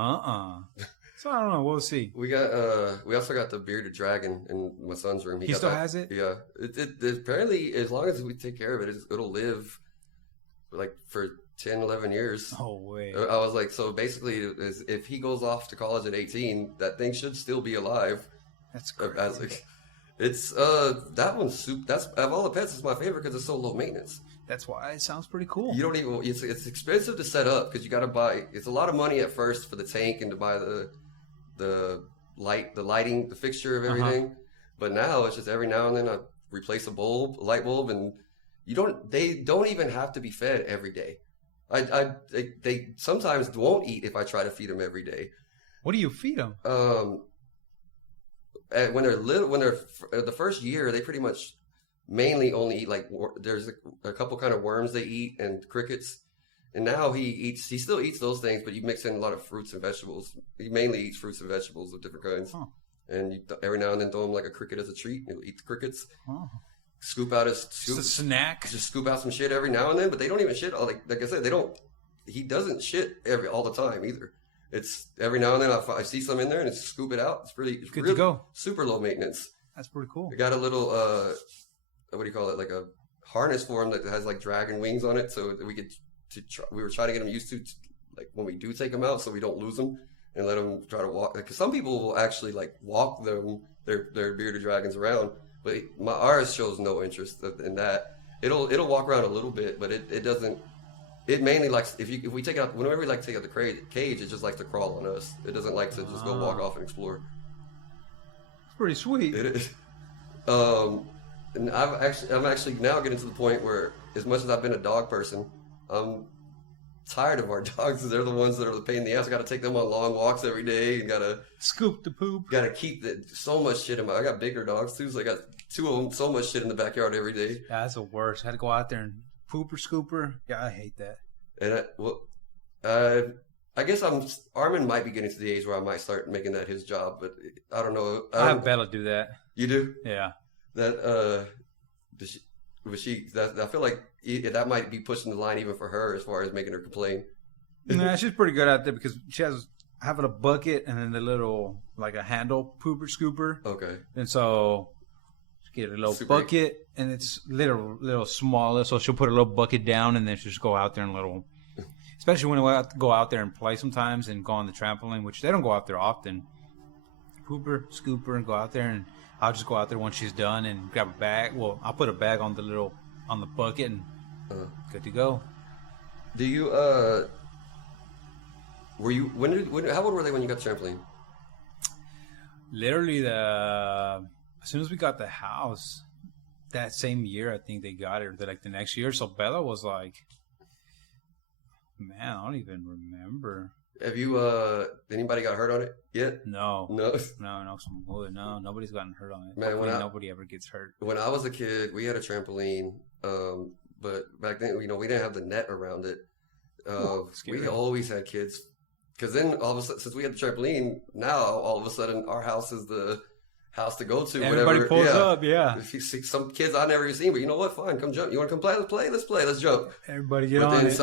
I don't know. We'll see. We also got the bearded dragon in my son's room. He still has it? Yeah. It apparently, as long as we take care of it, it'll live like for 10, 11 years. Oh, wait. I was like, so basically, if he goes off to college at 18, that thing should still be alive. That's crazy. It's that one's that's of all the pets, it's my favorite because it's so low maintenance. That's why it sounds pretty cool. You don't even it's expensive to set up because you got to buy. It's a lot of money at first for the tank and to buy the lighting, the fixture of everything. But now it's just every now and then I replace a light bulb, and they don't even have to be fed every day. They sometimes won't eat if I try to feed them every day. What do you feed them? When they're little, when they're the first year, they pretty much mainly only eat there's a couple kind of worms they eat and crickets. And now he still eats those things, but you mix in a lot of fruits and vegetables. He mainly eats fruits and vegetables of different kinds. Huh. And every now and then throw him like a cricket as a treat. He'll eat the crickets. Huh. Scoop out his just a snack. Just scoop out some shit every now and then, but they don't even shit. Like I said, he doesn't shit all the time either. It's every now and then I see some in there and scoop it out. It's good to go. Super low maintenance. That's pretty cool. We got a little what do you call it? Like a harness for him that has like dragon wings on it, so that we were trying to get him used to like when we do take him out, so we don't lose them and let him try to walk. Because some people will actually like walk their bearded dragons around, but ours shows no interest in that. It'll walk around a little bit, but it doesn't. It mainly likes if we take it out whenever we like to take out the cage, it just likes to crawl on us. It doesn't like to just go walk off and explore. It's pretty sweet. It is. And I'm actually now getting to the point where, as much as I've been a dog person, I'm tired of our dogs. They're the ones that are the pain in the ass. I got to take them on long walks every day and got to scoop the poop. Got to keep so much shit I got bigger dogs too, so I got two of them. So much shit in the backyard every day. Yeah, that's the worst. I had to go out there and pooper scooper. Yeah, I hate that. And I guess Armin might be getting to the age where I might start making that his job, but I don't know. I have Bella do that. You do? Yeah. I feel like that might be pushing the line even for her as far as making her complain. Nah, she's pretty good at that because she has having a bucket and then the little like a handle pooper scooper. Okay. And so she get a little bucket and it's little smaller, so she'll put a little bucket down and then she'll just go out there and especially when we go out there and play sometimes and go on the trampoline, which they don't go out there often. Pooper, scooper, and go out there, and I'll just go out there once she's done and grab a bag. Well, I'll put a bag on the bucket and good to go. Do you how old were they when you got the trampoline? Literally as soon as we got the house, that same year I think they got it, like the next year. So Bella was like, man, I don't even remember. Have you anybody got hurt on it yet? No, nobody's gotten hurt on it. Man, nobody ever gets hurt. When I was a kid, we had a trampoline, but back then, we didn't have the net around it. We always had kids, because then all of a sudden, since we had the trampoline, now all of a sudden our house is the house to go to. Everybody pulls up, yeah. If you see some kids I've never even seen, but you know what? Fine, come jump. You want to come play? Let's play. Let's jump. Everybody get on it.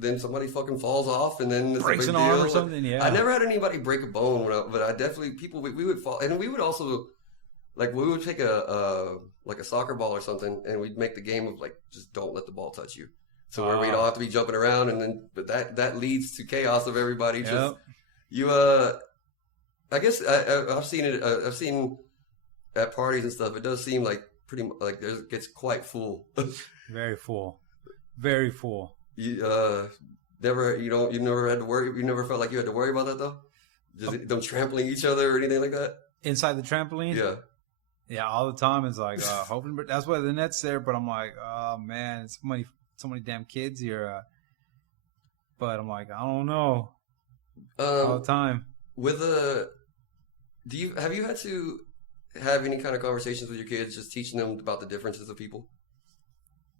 Then somebody fucking falls off, and then it's breaks a big an arm deal. or something. Yeah. I never had anybody break a bone, but I definitely we would fall, and we would also we would take a soccer ball or something, and we'd make the game of just don't let the ball touch you, so where we'd all have to be jumping around, and then but that leads to chaos of everybody. Just I guess I've seen it. I've seen. At parties and stuff, it does seem like it gets quite full. Very full. Very full. You never had to worry. You never felt like you had to worry about that though. Just them trampling each other or anything like that. Inside the trampoline. Yeah. Yeah, all the time. It's like hoping, but that's why the net's there. But I'm like, oh man, so many damn kids here. But I'm like, I don't know. All the time. Have you had to have any kind of conversations with your kids, just teaching them about the differences of people?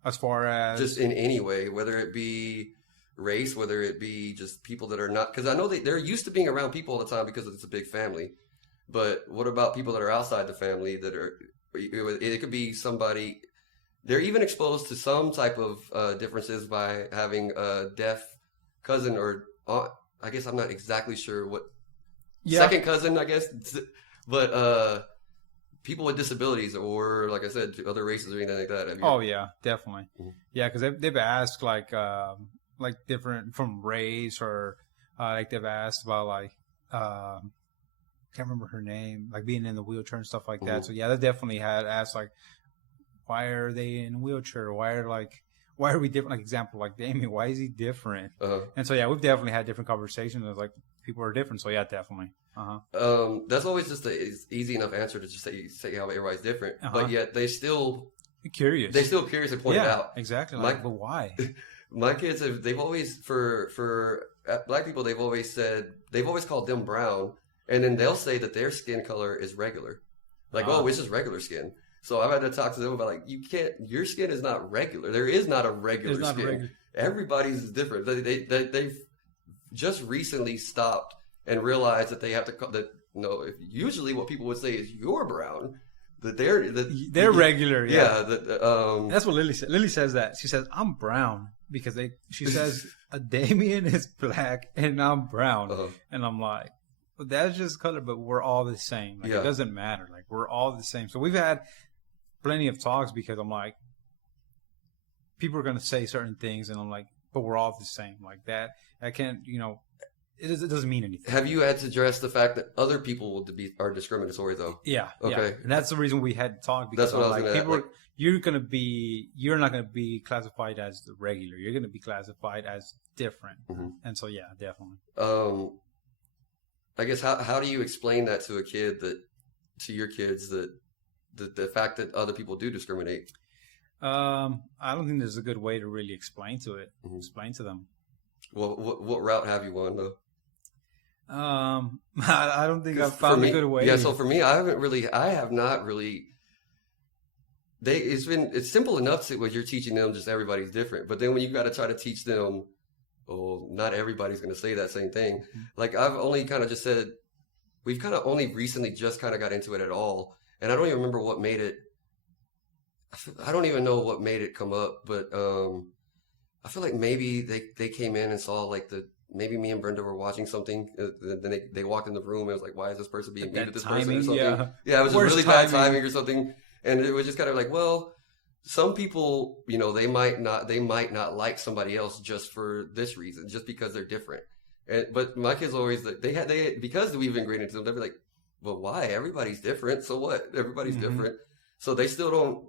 As far as? Just in any way, whether it be race, whether it be just people that are not, because I know they're used to being around people all the time because it's a big family. But what about people that are outside the family that are, it could be somebody, they're even exposed to some type of differences by having a deaf cousin or aunt. I guess I'm not exactly sure what second cousin, I guess, but people with disabilities or, like I said, other races or anything like that. Oh yeah, definitely. Mm-hmm. Yeah, because they've asked like different from race or like they've asked about like can't remember her name, like being in the wheelchair and stuff like that. So yeah, they definitely had asked like, why are they in a wheelchair? Why are we different? Like example, like Damien, why is he different? And so yeah, we've definitely had different conversations. It's like people are different. So yeah, definitely. That's always just an easy enough answer to just say how everybody's different, but yet they still curious. They still curious and point it out. Exactly. Like, but why? My kids they've always for black people they've always called them brown, and then they'll say that their skin color is regular, like it's just regular skin. So I've had to talk to them about like your skin is not regular. There is not a regular skin. Everybody's is different. They've just recently stopped and realized that they have to usually what people would say is you're brown. That they're regular. Yeah. That's what Lily said. Lily says that. She says I'm brown because she says Damien is black and I'm brown, and I'm like, well, that's just color, but we're all the same. Like, it doesn't matter. Like we're all the same. So we've had plenty of talks because I'm like, people are going to say certain things, and I'm like, but we're all the same. Like that, I can't, it doesn't mean anything. Have you had to address the fact that other people are discriminatory though? Yeah. Okay. Yeah. And that's the reason we had to talk, because that's what I was like, people you're not going to be classified as the regular. You're going to be classified as different. Mm-hmm. And so, yeah, definitely. I guess how do you explain that to to your kids that the fact that other people do discriminate? I don't think there's a good way to really explain to them. Well, what route have you won though? I don't think I've found a good way. Yeah, so for me, I have not really. It's simple enough when you're teaching them just everybody's different, but then when you got to try to teach them, not everybody's going to say that same thing. Mm-hmm. Like I've only kind of just said, we've kind of only recently just kind of got into it at all, and I don't even remember what made it. I don't even know what made it come up, but I feel like maybe they came in and saw like maybe me and Brenda were watching something. Then they walked in the room and it was like, why is this person being mean to this person or something? Yeah, it was just really bad timing or something. And it was just kind of like, well, some people, they might not like somebody else just for this reason, just because they're different. But my kids always because we've ingrained into them, they'll be like, well, why? Everybody's different. So what? Everybody's different. So they still don't.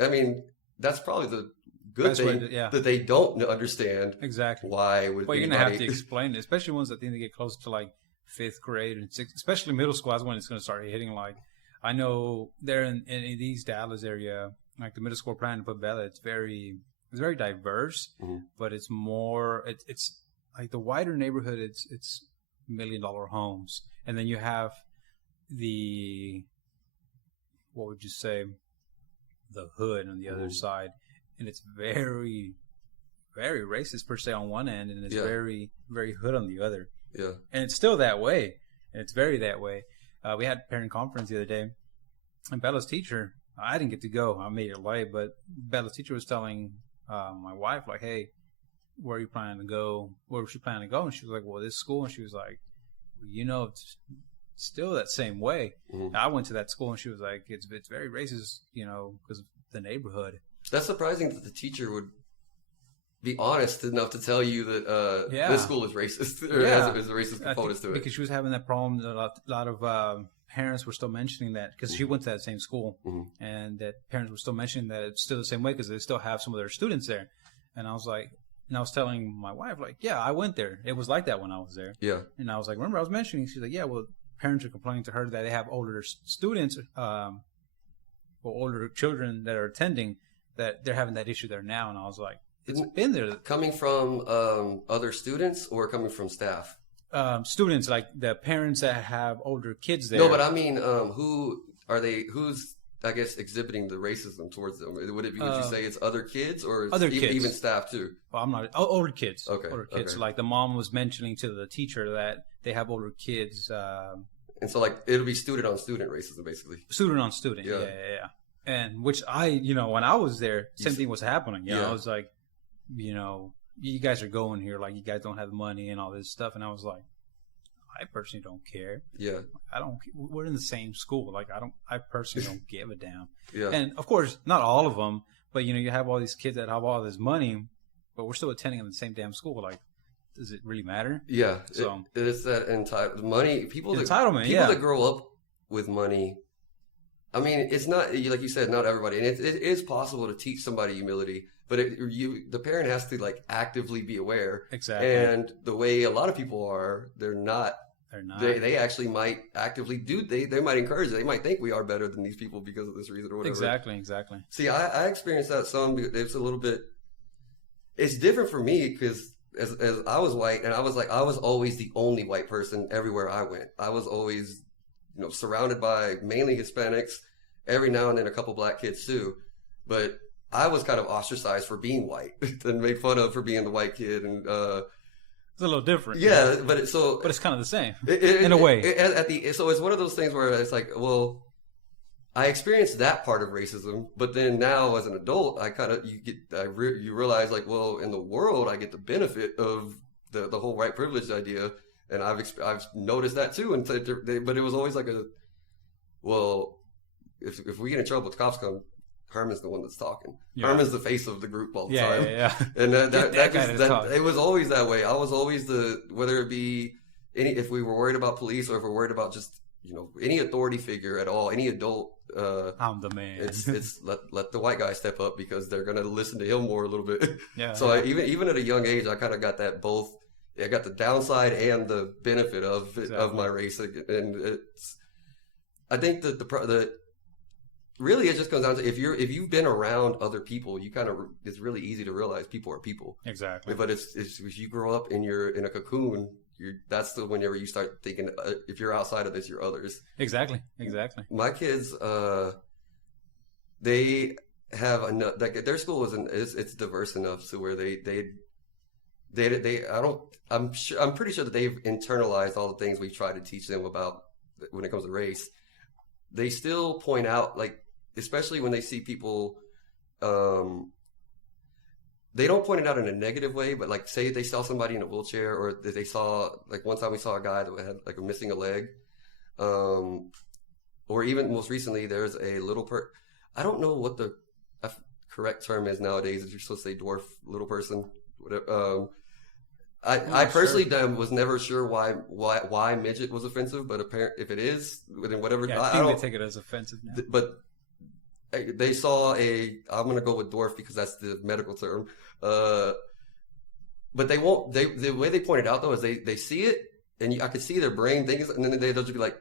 I mean, that's probably the good thing that they don't understand exactly why. Well, you're gonna have to explain it, especially ones that think they get close to like 5th grade and 6th, especially middle school. That's when it's gonna start hitting. Like I know they're in the East Dallas area, like the middle school plan to put Bella. It's very diverse, but it's more. It's like the wider neighborhood. It's $1 million homes, and then you have what would you say? The hood on the other side, and it's very, very racist per se on one end, and it's very, very hood on the other. Yeah, and it's still that way, and it's very that way. We had a parent conference the other day, and Bella's teacher, I didn't get to go, I made it late, but Bella's teacher was telling my wife like, "Hey, where are you planning to go? Where was she planning to go?" And she was like, "Well, this school," and she was like, it's still that same way. I went to that school and she was like, it's very racist, because of the neighborhood. That's surprising that the teacher would be honest enough to tell you that this school is racist or has a racist component to it. Because she was having that problem. A lot of parents were still mentioning that because she went to that same school, and that parents were still mentioning that it's still the same way because they still have some of their students there. And I was like, and I was telling my wife, like, yeah, I went there. It was like that when I was there. Yeah. And I was like, remember I was mentioning, she's like, yeah, well, parents are complaining to her that they have older students, or older children that are attending, that they're having that issue there now. And I was like, it's been there. Coming from other students or coming from staff? Students, like the parents that have older kids there. No, but I mean, who's, I guess, exhibiting the racism towards them? Would you say it's other kids or other kids. Even staff too? Well, I'm not. Older kids. Okay. Older kids. Okay. Like the mom was mentioning to the teacher that they have older kids. And so, like, it'll be student on student racism, basically. Student on student. Yeah. And which when I was there, same thing was happening. Yeah. I was like, you guys are going here like you guys don't have money and all this stuff, and I was like, I personally don't care. Yeah. We're in the same school. Like I personally don't give a damn. Yeah. And of course, not all of them, but you have all these kids that have all this money, but we're still attending in the same damn school. Like, does it really matter? Yeah. So it's that money. Entitlement. People that grow up with money. I mean, it's not like you said, not everybody, and it is possible to teach somebody humility, but the parent has to like actively be aware. Exactly. And the way a lot of people are, they're not. They're not. They actually might actively do. They might encourage it. They might think we are better than these people because of this reason or whatever. Exactly. See, I experienced that some. It's a little bit. It's different for me because as I was white, and I was always the only white person everywhere I went. I was always, surrounded by mainly Hispanics. Every now and then a couple black kids too, but I was kind of ostracized for being white and made fun of for being the white kid, and it's a little different. Yeah, but it's kind of the same in a way. So it's one of those things where it's like, well, I experienced that part of racism, but then now as an adult, I kind of you realize like, well, in the world, I get the benefit of the whole white privilege idea, and I've noticed that too, and but it was always like well. If we get in trouble, the cops come. Herman's the one that's talking. Yeah. Herman's the face of the group all the time. Yeah. And it was always that way. I was always whether it be if we were worried about police or if we're worried about just any authority figure at all, any adult. I'm the man. It's let the white guy step up because they're gonna listen to him more a little bit. Yeah. So even at a young age, I kind of got that both. I got the downside and the benefit of my race, and I think that really, it just comes down to if you've been around other people, it's really easy to realize people are people. Exactly. But it's if you grow up and you're in a cocoon, that's whenever you start thinking if you're outside of this, you're others. Exactly. My kids, they have enough. Like their school it's diverse enough to where I'm pretty sure that they've internalized all the things we've tried to teach them about when it comes to race. They still point out, like, especially when they see people, they don't point it out in a negative way, but like say they saw somebody in a wheelchair, or they saw, like one time we saw a guy that had like missing a leg, or even most recently there's a I don't know what the correct term is nowadays, if you're supposed to say dwarf, little person, whatever. I personally was never sure why midget was offensive, but apparently if it is, then whatever. Yeah, I think they take it as offensive now. But they saw I'm going to go with dwarf because that's the medical term. But they won't. The way they point it out though is they see it, and I could see their brain things, and then they'll just be like,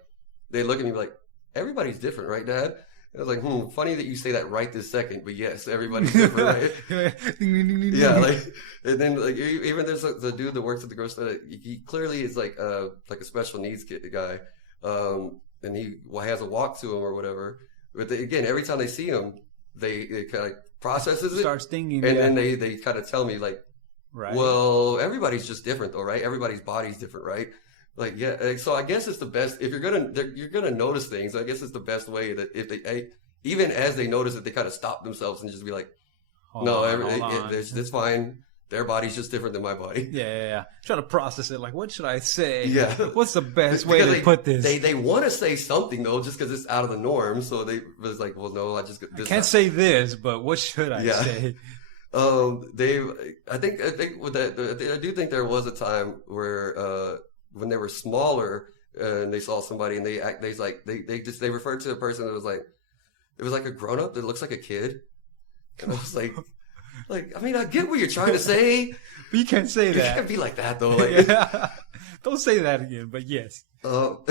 they look at me like, everybody's different, right, Dad? I was like, funny that you say that right this second, but yes, everybody's different, right? Yeah, like, and then like even there's the dude that works at the grocery store. He clearly is like a special needs guy, and he has a walk to him or whatever. But again, every time they see him, they kind of processes it, starts thinking, and then they kind of tell me like, right. Well, everybody's just different though, right? Everybody's body's different, right? Like, yeah, so I guess it's the best if you're gonna notice things. I guess it's the best way that if they even as they notice it, they kind of stop themselves and just be like, it's fine. Their body's just different than my body. Yeah. Trying to process it. Like, what should I say? Yeah. What's the best way to put this? They want to say something though, just because it's out of the norm. So they was like, well, no, I can't say this, but what should I say? I think with that, I do think there was a time where when they were smaller and they saw somebody and they referred to a person that was like, it was like a grown up that looks like a kid, and I was like, I mean, I get what you're trying to say, but you can't say that. You can't be like that though. Like, yeah. Don't say that again. But yes. But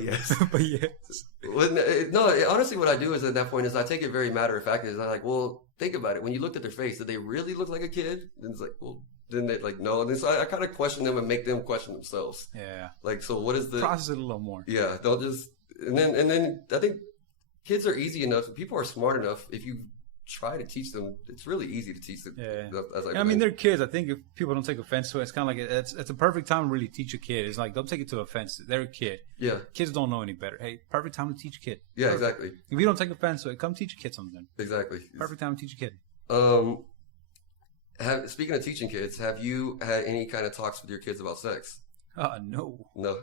yes. But yes. No, honestly, what I do is at that point is I take it very matter of fact. Is I'm like, well, think about it. When you looked at their face, did they really look like a kid? And it's like, well, then they like no. And then so I kind of question them and make them question themselves. Yeah. Like, so what is the process it a little more? Yeah. Don't just and then I think kids are easy enough. People are smart enough if you try to teach them. It's really easy to teach them. Yeah. As I mean, they're kids. I think if people don't take offense to it, it's kind of like it's a perfect time to really teach a kid. It's like, don't take it to offense. They're a kid. Yeah. Kids don't know any better. Hey, perfect time to teach a kid. Yeah, Perfect. exactly. If you don't take offense to it, come teach a kid something. Exactly. Perfect time to teach a kid. Speaking of teaching kids, have you had any kind of talks with your kids about sex? No. No.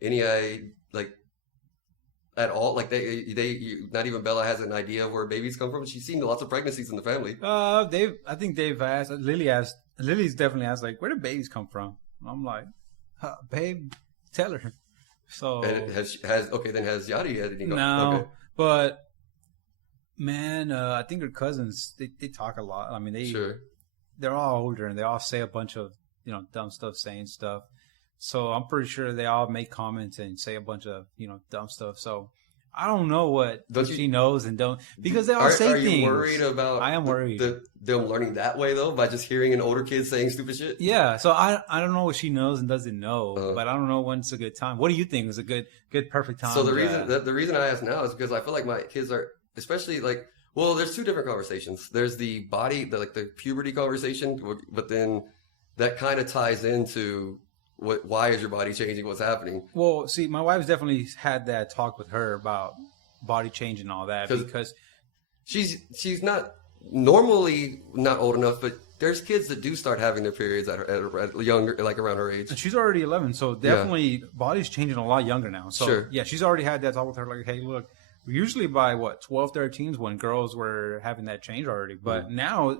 Any like at all? Like not even Bella has an idea of where babies come from. She's seen lots of pregnancies in the family. I think they've asked. Lily's definitely asked, like, where do babies come from? And I'm like, babe, tell her. So And has Yadi had any? no, Okay. but man, I think her cousins they talk a lot. I mean, they're all older and they all say a bunch of dumb stuff, saying stuff. So I'm pretty sure they all make comments and say a bunch of dumb stuff. So I don't know what she knows and don't, because they all say things. Are you worried about? I am worried. Them learning that way though, by just hearing an older kid saying stupid shit. Yeah. So I don't know what she knows and doesn't know, but I don't know when's a good time. What do you think is a good perfect time? So the reason I ask now is because I feel like my kids are, especially like, well, there's two different conversations. There's the body, the puberty conversation, but then that kind of ties into why is your body changing? What's happening? Well, see, my wife's definitely had that talk with her about body change and all that, because she's not normally not old enough, but there's kids that do start having their periods at younger, like around her age. And she's already 11, so definitely body's changing a lot younger now. So sure. Yeah, she's already had that talk with her, like, hey, look, usually by 12, 13 is when girls were having that change already, but now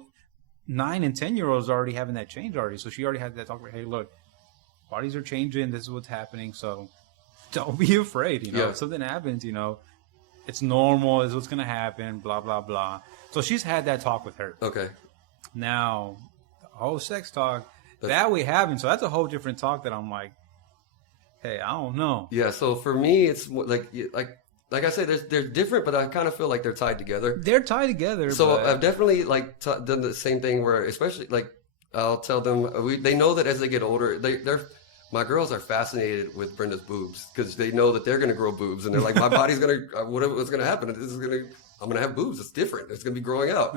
9 and 10-year-olds are already having that change already. So she already had that talk with, hey, look, bodies are changing. This is what's happening. So don't be afraid. If something happens, it's normal. This is what's going to happen. Blah, blah, blah. So she's had that talk with her. Okay. Now, the whole sex talk, that we haven't. So that's a whole different talk that I'm like, hey, I don't know. Yeah. So for me, it's like I said, they're different, but I kind of feel like they're tied together. They're tied together. So I've definitely done the same thing where, especially I'll tell them, they know that as they get older, my girls are fascinated with Brenda's boobs because they know that they're going to grow boobs, and they're like, my body's going to, what's going to happen? I'm going to have boobs. It's different. It's going to be growing out.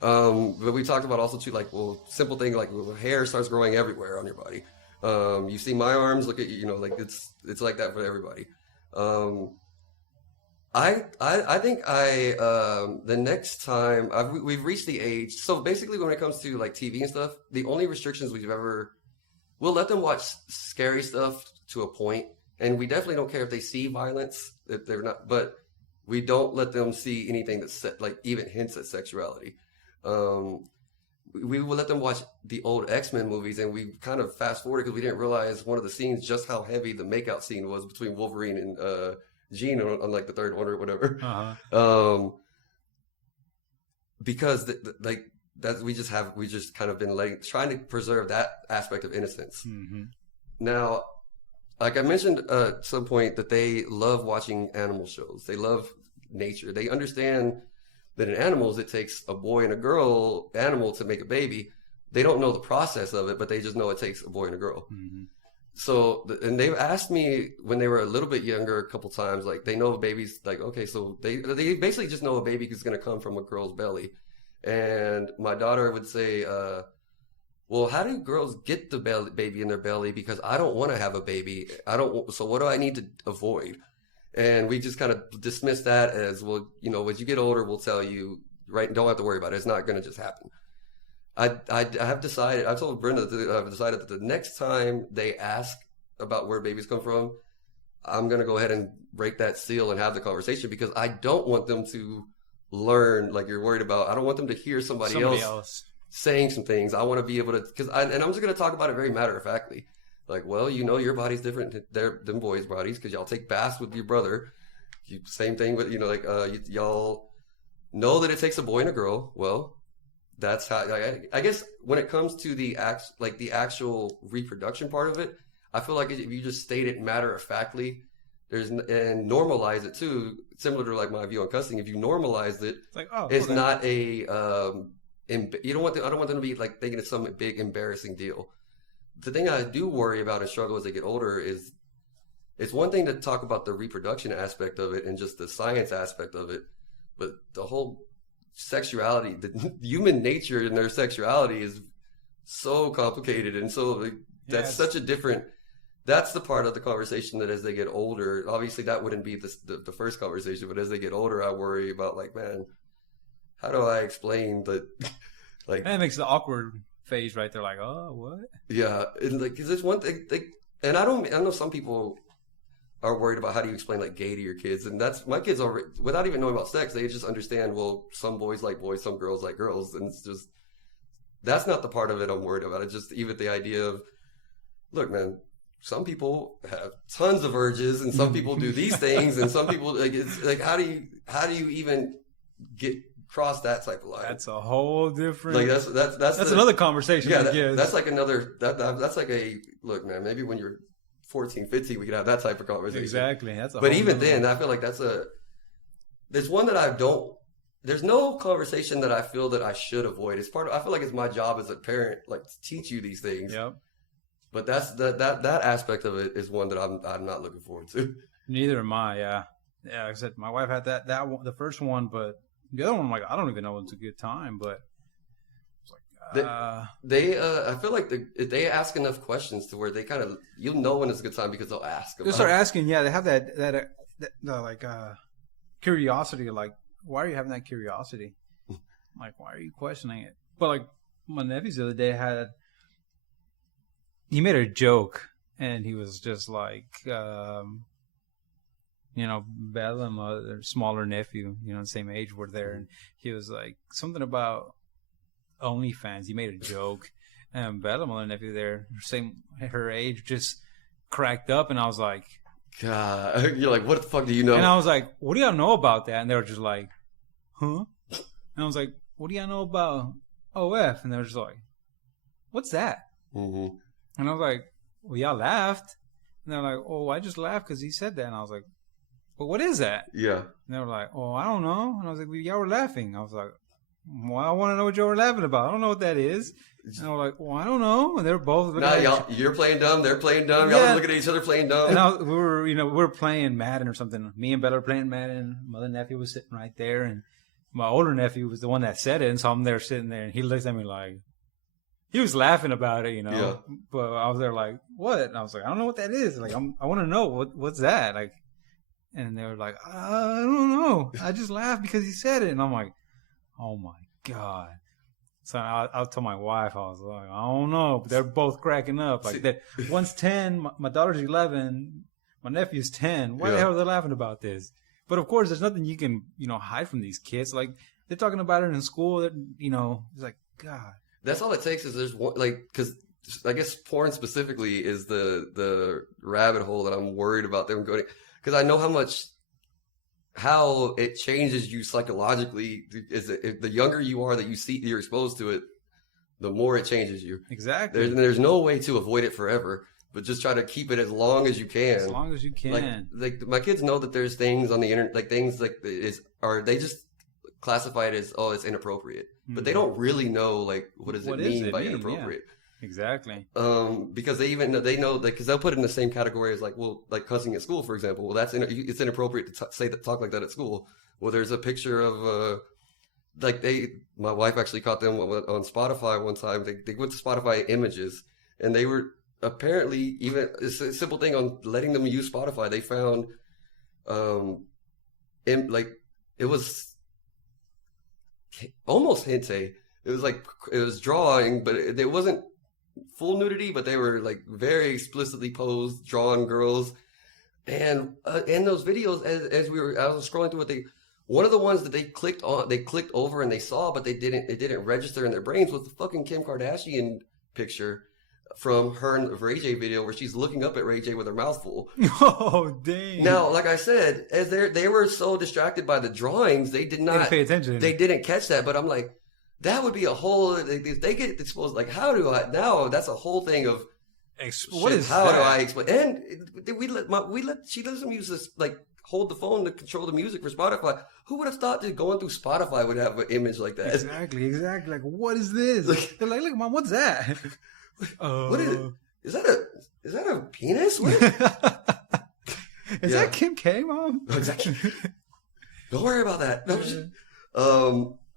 But we talked about also too, simple thing like hair starts growing everywhere on your body. You see my arms, look at it's like that for everybody. I think the next time we've reached the age. So basically, when it comes to TV and stuff, the only restrictions we'll let them watch scary stuff to a point, and we definitely don't care if they see violence, if they're not. But we don't let them see anything that's even hints at sexuality. We will let them watch the old X-Men movies, and we kind of fast forward because we didn't realize one of the scenes just how heavy the makeout scene was between Wolverine and Jean on the third one or whatever. Because that we just kind of been trying to preserve that aspect of innocence. Mm-hmm. Now, like I mentioned at some point, that they love watching animal shows. They love nature. They understand that in animals it takes a boy and a girl animal to make a baby. They don't know the process of it, but they just know it takes a boy and a girl. Mm-hmm. So, and they've asked me when they were a little bit younger a couple times, they know babies, okay, so they basically just know a baby is going to come from a girl's belly. And my daughter would say, well, how do girls get the baby in their belly? Because I don't want to have a baby. So what do I need to avoid? And we just kind of dismiss that as, well, as you get older, we'll tell you, right? Don't have to worry about it. It's not going to just happen. I have decided, I told Brenda that I've decided that the next time they ask about where babies come from, I'm going to go ahead and break that seal and have the conversation, because I don't want them to learn like you're worried about. I don't want them to hear somebody else saying some things. I want to be able to, and I'm just going to talk about it very matter-of-factly. Well, your body's different than boys' bodies because y'all take baths with your brother. Same thing with, y'all know that it takes a boy and a girl. Well, that's how, I guess when it comes to the actual reproduction part of it, I feel like if you just state it matter-of-factly, and normalize it too, similar to my view on cussing, if you normalize it, it's not a, I don't want them to be thinking it's some big embarrassing deal. The thing I do worry about and struggle as they get older is, it's one thing to talk about the reproduction aspect of it and just the science aspect of it, but the whole sexuality, the human nature and their sexuality is so complicated, and so like, that's such a different. That's the part of the conversation that as they get older, obviously that wouldn't be the first conversation, but as they get older, I worry about like, man, how do I explain that? Like, and it makes the awkward phase right there, like, oh, what? Yeah, and like, cause it's one thing, and I know some people are worried about how do you explain like gay to your kids, and that's my kids already, without even knowing about sex, they just understand. Well, some boys like boys, some girls like girls, and it's just that's not the part of it I'm worried about. It's just even the idea of, look, man. Some people have tons of urges, and some people do these things, and some people like it's like how do you even cross that type of line? That's a whole different. Like that's another conversation. Yeah, that's like another that's like a look, man. Maybe when you're 14, 15, we could have that type of conversation. Exactly. That's. But even then, I feel like there's one that I don't. There's no conversation that I feel that I should avoid. It's part of. I feel like it's my job as a parent, like to teach you these things. Yep. But that's that aspect of it is one that I'm not looking forward to. Neither am I. Yeah. Like I said, my wife had that one, the first one, but the other one, I'm like, I don't even know it's a good time. But it's like I feel like they ask enough questions to where they kind of you'll know when it's a good time because they'll ask. They start asking. Yeah, they have that like curiosity. Like, why are you having that curiosity? Like, why are you questioning it? But like my nephews the other day he made a joke, and he was just like, Bella, their smaller nephew, the same age we're there, and he was like something about OnlyFans. He made a joke, and Bella, my other nephew there, her age, just cracked up, and I was like, God, you're like, what the fuck do you know? And I was like, what do y'all know about that? And they were just like, huh? And I was like, what do y'all know about OF? And they were just like, what's that? Mm-hmm. And I was like, well, y'all laughed. And they're like, oh, I just laughed because he said that. And I was like, but what is that? Yeah. And they were like, oh, I don't know. And I was like, well, y'all were laughing. I was like, well, I want to know what y'all were laughing about. I don't know what that is. And I was like, well, I don't know. And they're both looking at you're playing dumb. They're playing dumb. Y'all are looking at each other playing dumb. And we were playing Madden or something. Me and Bella were playing Madden. My other nephew was sitting right there. And my older nephew was the one that said it. And so I'm there sitting there. And he looks at me like, he was laughing about it, Yeah. But I was there like, what? And I was like, I don't know what that is. Like, I want to know what's that? Like, and they were like, I don't know. I just laughed because he said it. And I'm like, oh my God. So I told my wife, I was like, I don't know. But they're both cracking up. Like, one's 10, my daughter's 11, my nephew's 10. Why the hell are they laughing about this? But of course, there's nothing you can, hide from these kids. Like, they're talking about it in school. That, it's like, God. That's all it takes is there's one, like, because I guess porn specifically is the rabbit hole that I'm worried about them going, because I know how it changes you psychologically. The younger you are that you're exposed to it, the more it changes you. Exactly. There's no way to avoid it forever, but just try to keep it as long as you can. As long as you can. Like my kids know that there's things on the internet, like things like they just classify it as, oh, it's inappropriate. But they don't really know, like, what does it mean by inappropriate? Yeah. Exactly. Because they know, because they'll put it in the same category as, like, well, like cussing at school, for example. Well, it's inappropriate to talk like that at school. Well, there's a picture of, my wife actually caught them on Spotify one time. They went to Spotify Images, and they were apparently, even a simple thing on letting them use Spotify, they found, it was almost hentai. It was drawing, but it wasn't full nudity, but they were like very explicitly posed, drawn girls. And in those videos, as I was scrolling through it, one of the ones that they clicked over and they saw, but it didn't register in their brains, was the fucking Kim Kardashian picture from her Ray J video where she's looking up at Ray J with her mouth full. Oh, dang. Now, like I said, as they were so distracted by the drawings, they did not didn't pay attention. They didn't catch that, but I'm like, that would be a whole, if they get exposed, like, how do I, now that's a whole thing of, what is how that? do I explain? And she lets them use this, like, hold the phone to control the music for Spotify. Who would have thought that going through Spotify would have an image like that? Exactly. Like, what is this? They're like, look, Mom, what's that? What is it? Is that a penis? What is that Kim K, Mom? Exactly. Don't worry about that.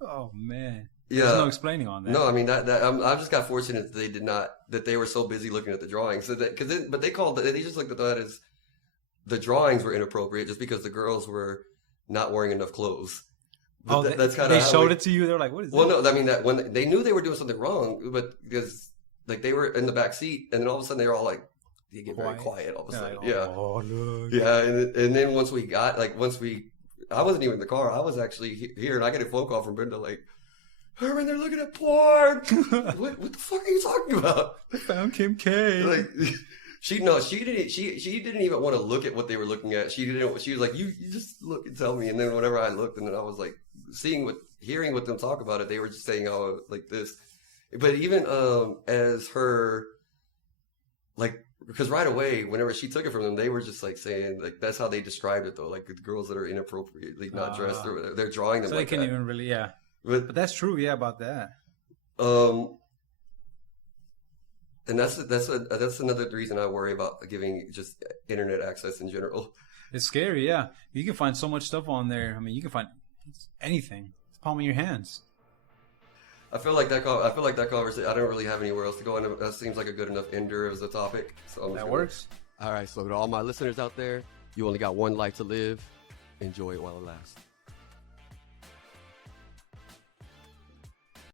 Oh man. Yeah. There's no explaining on that. No, I mean I just got fortunate that they were so busy looking at the drawings. So that but they just looked at that as the drawings were inappropriate just because the girls were not wearing enough clothes. But that's kind of they showed it to you. They're like, "What is?" Well, this? no, I mean that when they knew they were doing something wrong, but because like they were in the back seat, and then all of a sudden they were all like, they get very quiet all of a sudden. Like, oh, look. Yeah, and then once I wasn't even in the car. I was actually here, and I get a phone call from Brenda like, Herman, they're looking at porn. what the fuck are you talking about? I found Kim K. Like, she didn't even want to look at what they were looking at. She was like, you just look and tell me. And then whenever I looked, and then I was like, hearing what them talk about it, they were just saying, oh, like this. But even as her, like, because right away, whenever she took it from them, they were just like saying, like, that's how they described it though, like the girls that are inappropriately not dressed, or they're drawing them. So like they can't even really, yeah. But that's true, yeah, about that. And that's another reason I worry about giving just internet access in general. It's scary, yeah. You can find so much stuff on there. I mean, you can find anything. It's the palm of your hands. I feel like that conversation, I don't really have anywhere else to go, and that seems like a good enough ender as a topic. So that works. All right, so to all my listeners out there, you only got one life to live. Enjoy it while it lasts.